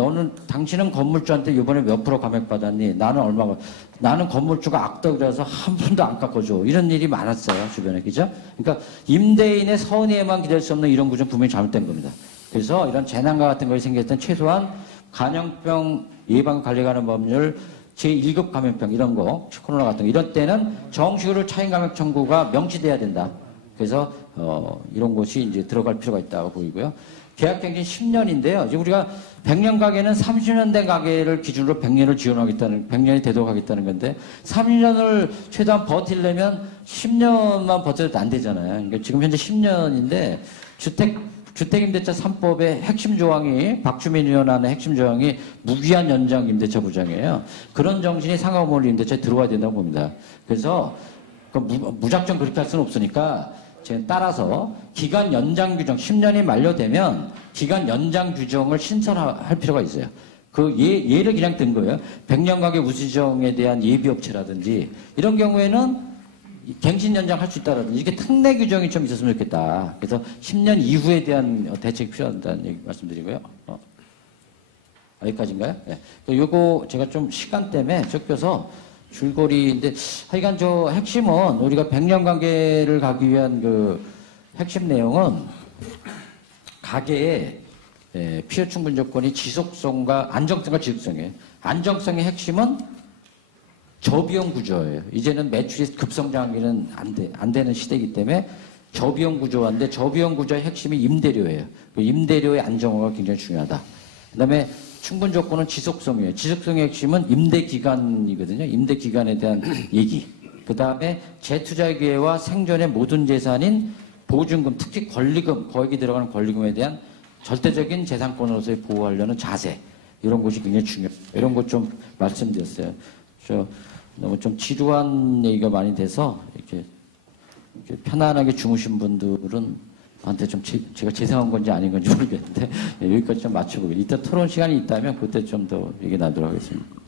당신은 건물주한테 이번에 몇 프로 감액받았니? 나는 건물주가 악덕이라서 한 푼도 안 깎아줘. 이런 일이 많았어요. 주변에. 그죠? 그러니까 임대인의 선의에만 기댈 수 없는 이런 구조는 분명히 잘못된 겁니다. 그래서 이런 재난과 같은 것이 생겼을 땐 최소한 간염병 예방 관리하는 법률 제1급 감염병 이런 거 코로나 같은 거 이런 때는 정식으로 차임 감액 청구가 명시돼야 된다. 그래서 이런 것이 이제 들어갈 필요가 있다고 보이고요. 계약갱신 10년인데요. 지금 우리가 100년 가게는 30년 된 가게를 기준으로 100년을 지원하겠다는, 100년이 되도록 하겠다는 건데, 30년을 최대한 버틸려면 10년만 버텨도 안 되잖아요. 그러니까 지금 현재 10년인데, 주택임대차 3법의 핵심 조항이, 박주민 의원안의 핵심 조항이 무기한 연장 임대차 보장이에요. 그런 정신이 상하모를 임대차에 들어와야 된다고 봅니다. 그래서, 무작정 그렇게 할 수는 없으니까, 따라서 기간 연장 규정 10년이 만료되면 기간 연장 규정을 신설할 필요가 있어요. 그 예를 그냥 든 거예요. 100년 가게 우수지정에 대한 예비업체라든지 이런 경우에는 갱신 연장할 수 있다라든지 이렇게 특례 규정이 좀 있었으면 좋겠다. 그래서 10년 이후에 대한 대책이 필요하다는 얘기 말씀드리고요. 여기까지인가요? 네. 요거 제가 좀 시간 때문에 쫓겨서 줄거리인데 하여간 저 핵심은 우리가 100년 관계를 가기 위한 그 핵심 내용은 가계의 피해 충분 조건이 지속성과 안정성과 지속성이에요. 안정성의 핵심은 저비용 구조예요. 이제는 매출이 급성장하기는 안 되는 시대이기 때문에 저비용 구조인데 저비용 구조의 핵심이 임대료예요. 그 임대료의 안정화가 굉장히 중요하다. 그다음에 충분 조건은 지속성이에요. 지속성의 핵심은 임대 기간이거든요. 임대 기간에 대한 얘기. 그 다음에 재투자 기회와 생존의 모든 재산인 보증금, 특히 권리금, 거기에 들어가는 권리금에 대한 절대적인 재산권으로서의 보호하려는 자세. 이런 것이 굉장히 중요해요. 이런 것 좀 말씀드렸어요. 너무 좀 지루한 얘기가 많이 돼서 이렇게 편안하게 주무신 분들은 한테 좀 제가 죄송한 건지 아닌 건지 모르겠는데 예, 여기까지 좀 마치고 이따 토론 시간이 있다면 그때 좀 더 얘기 나누도록 하겠습니다.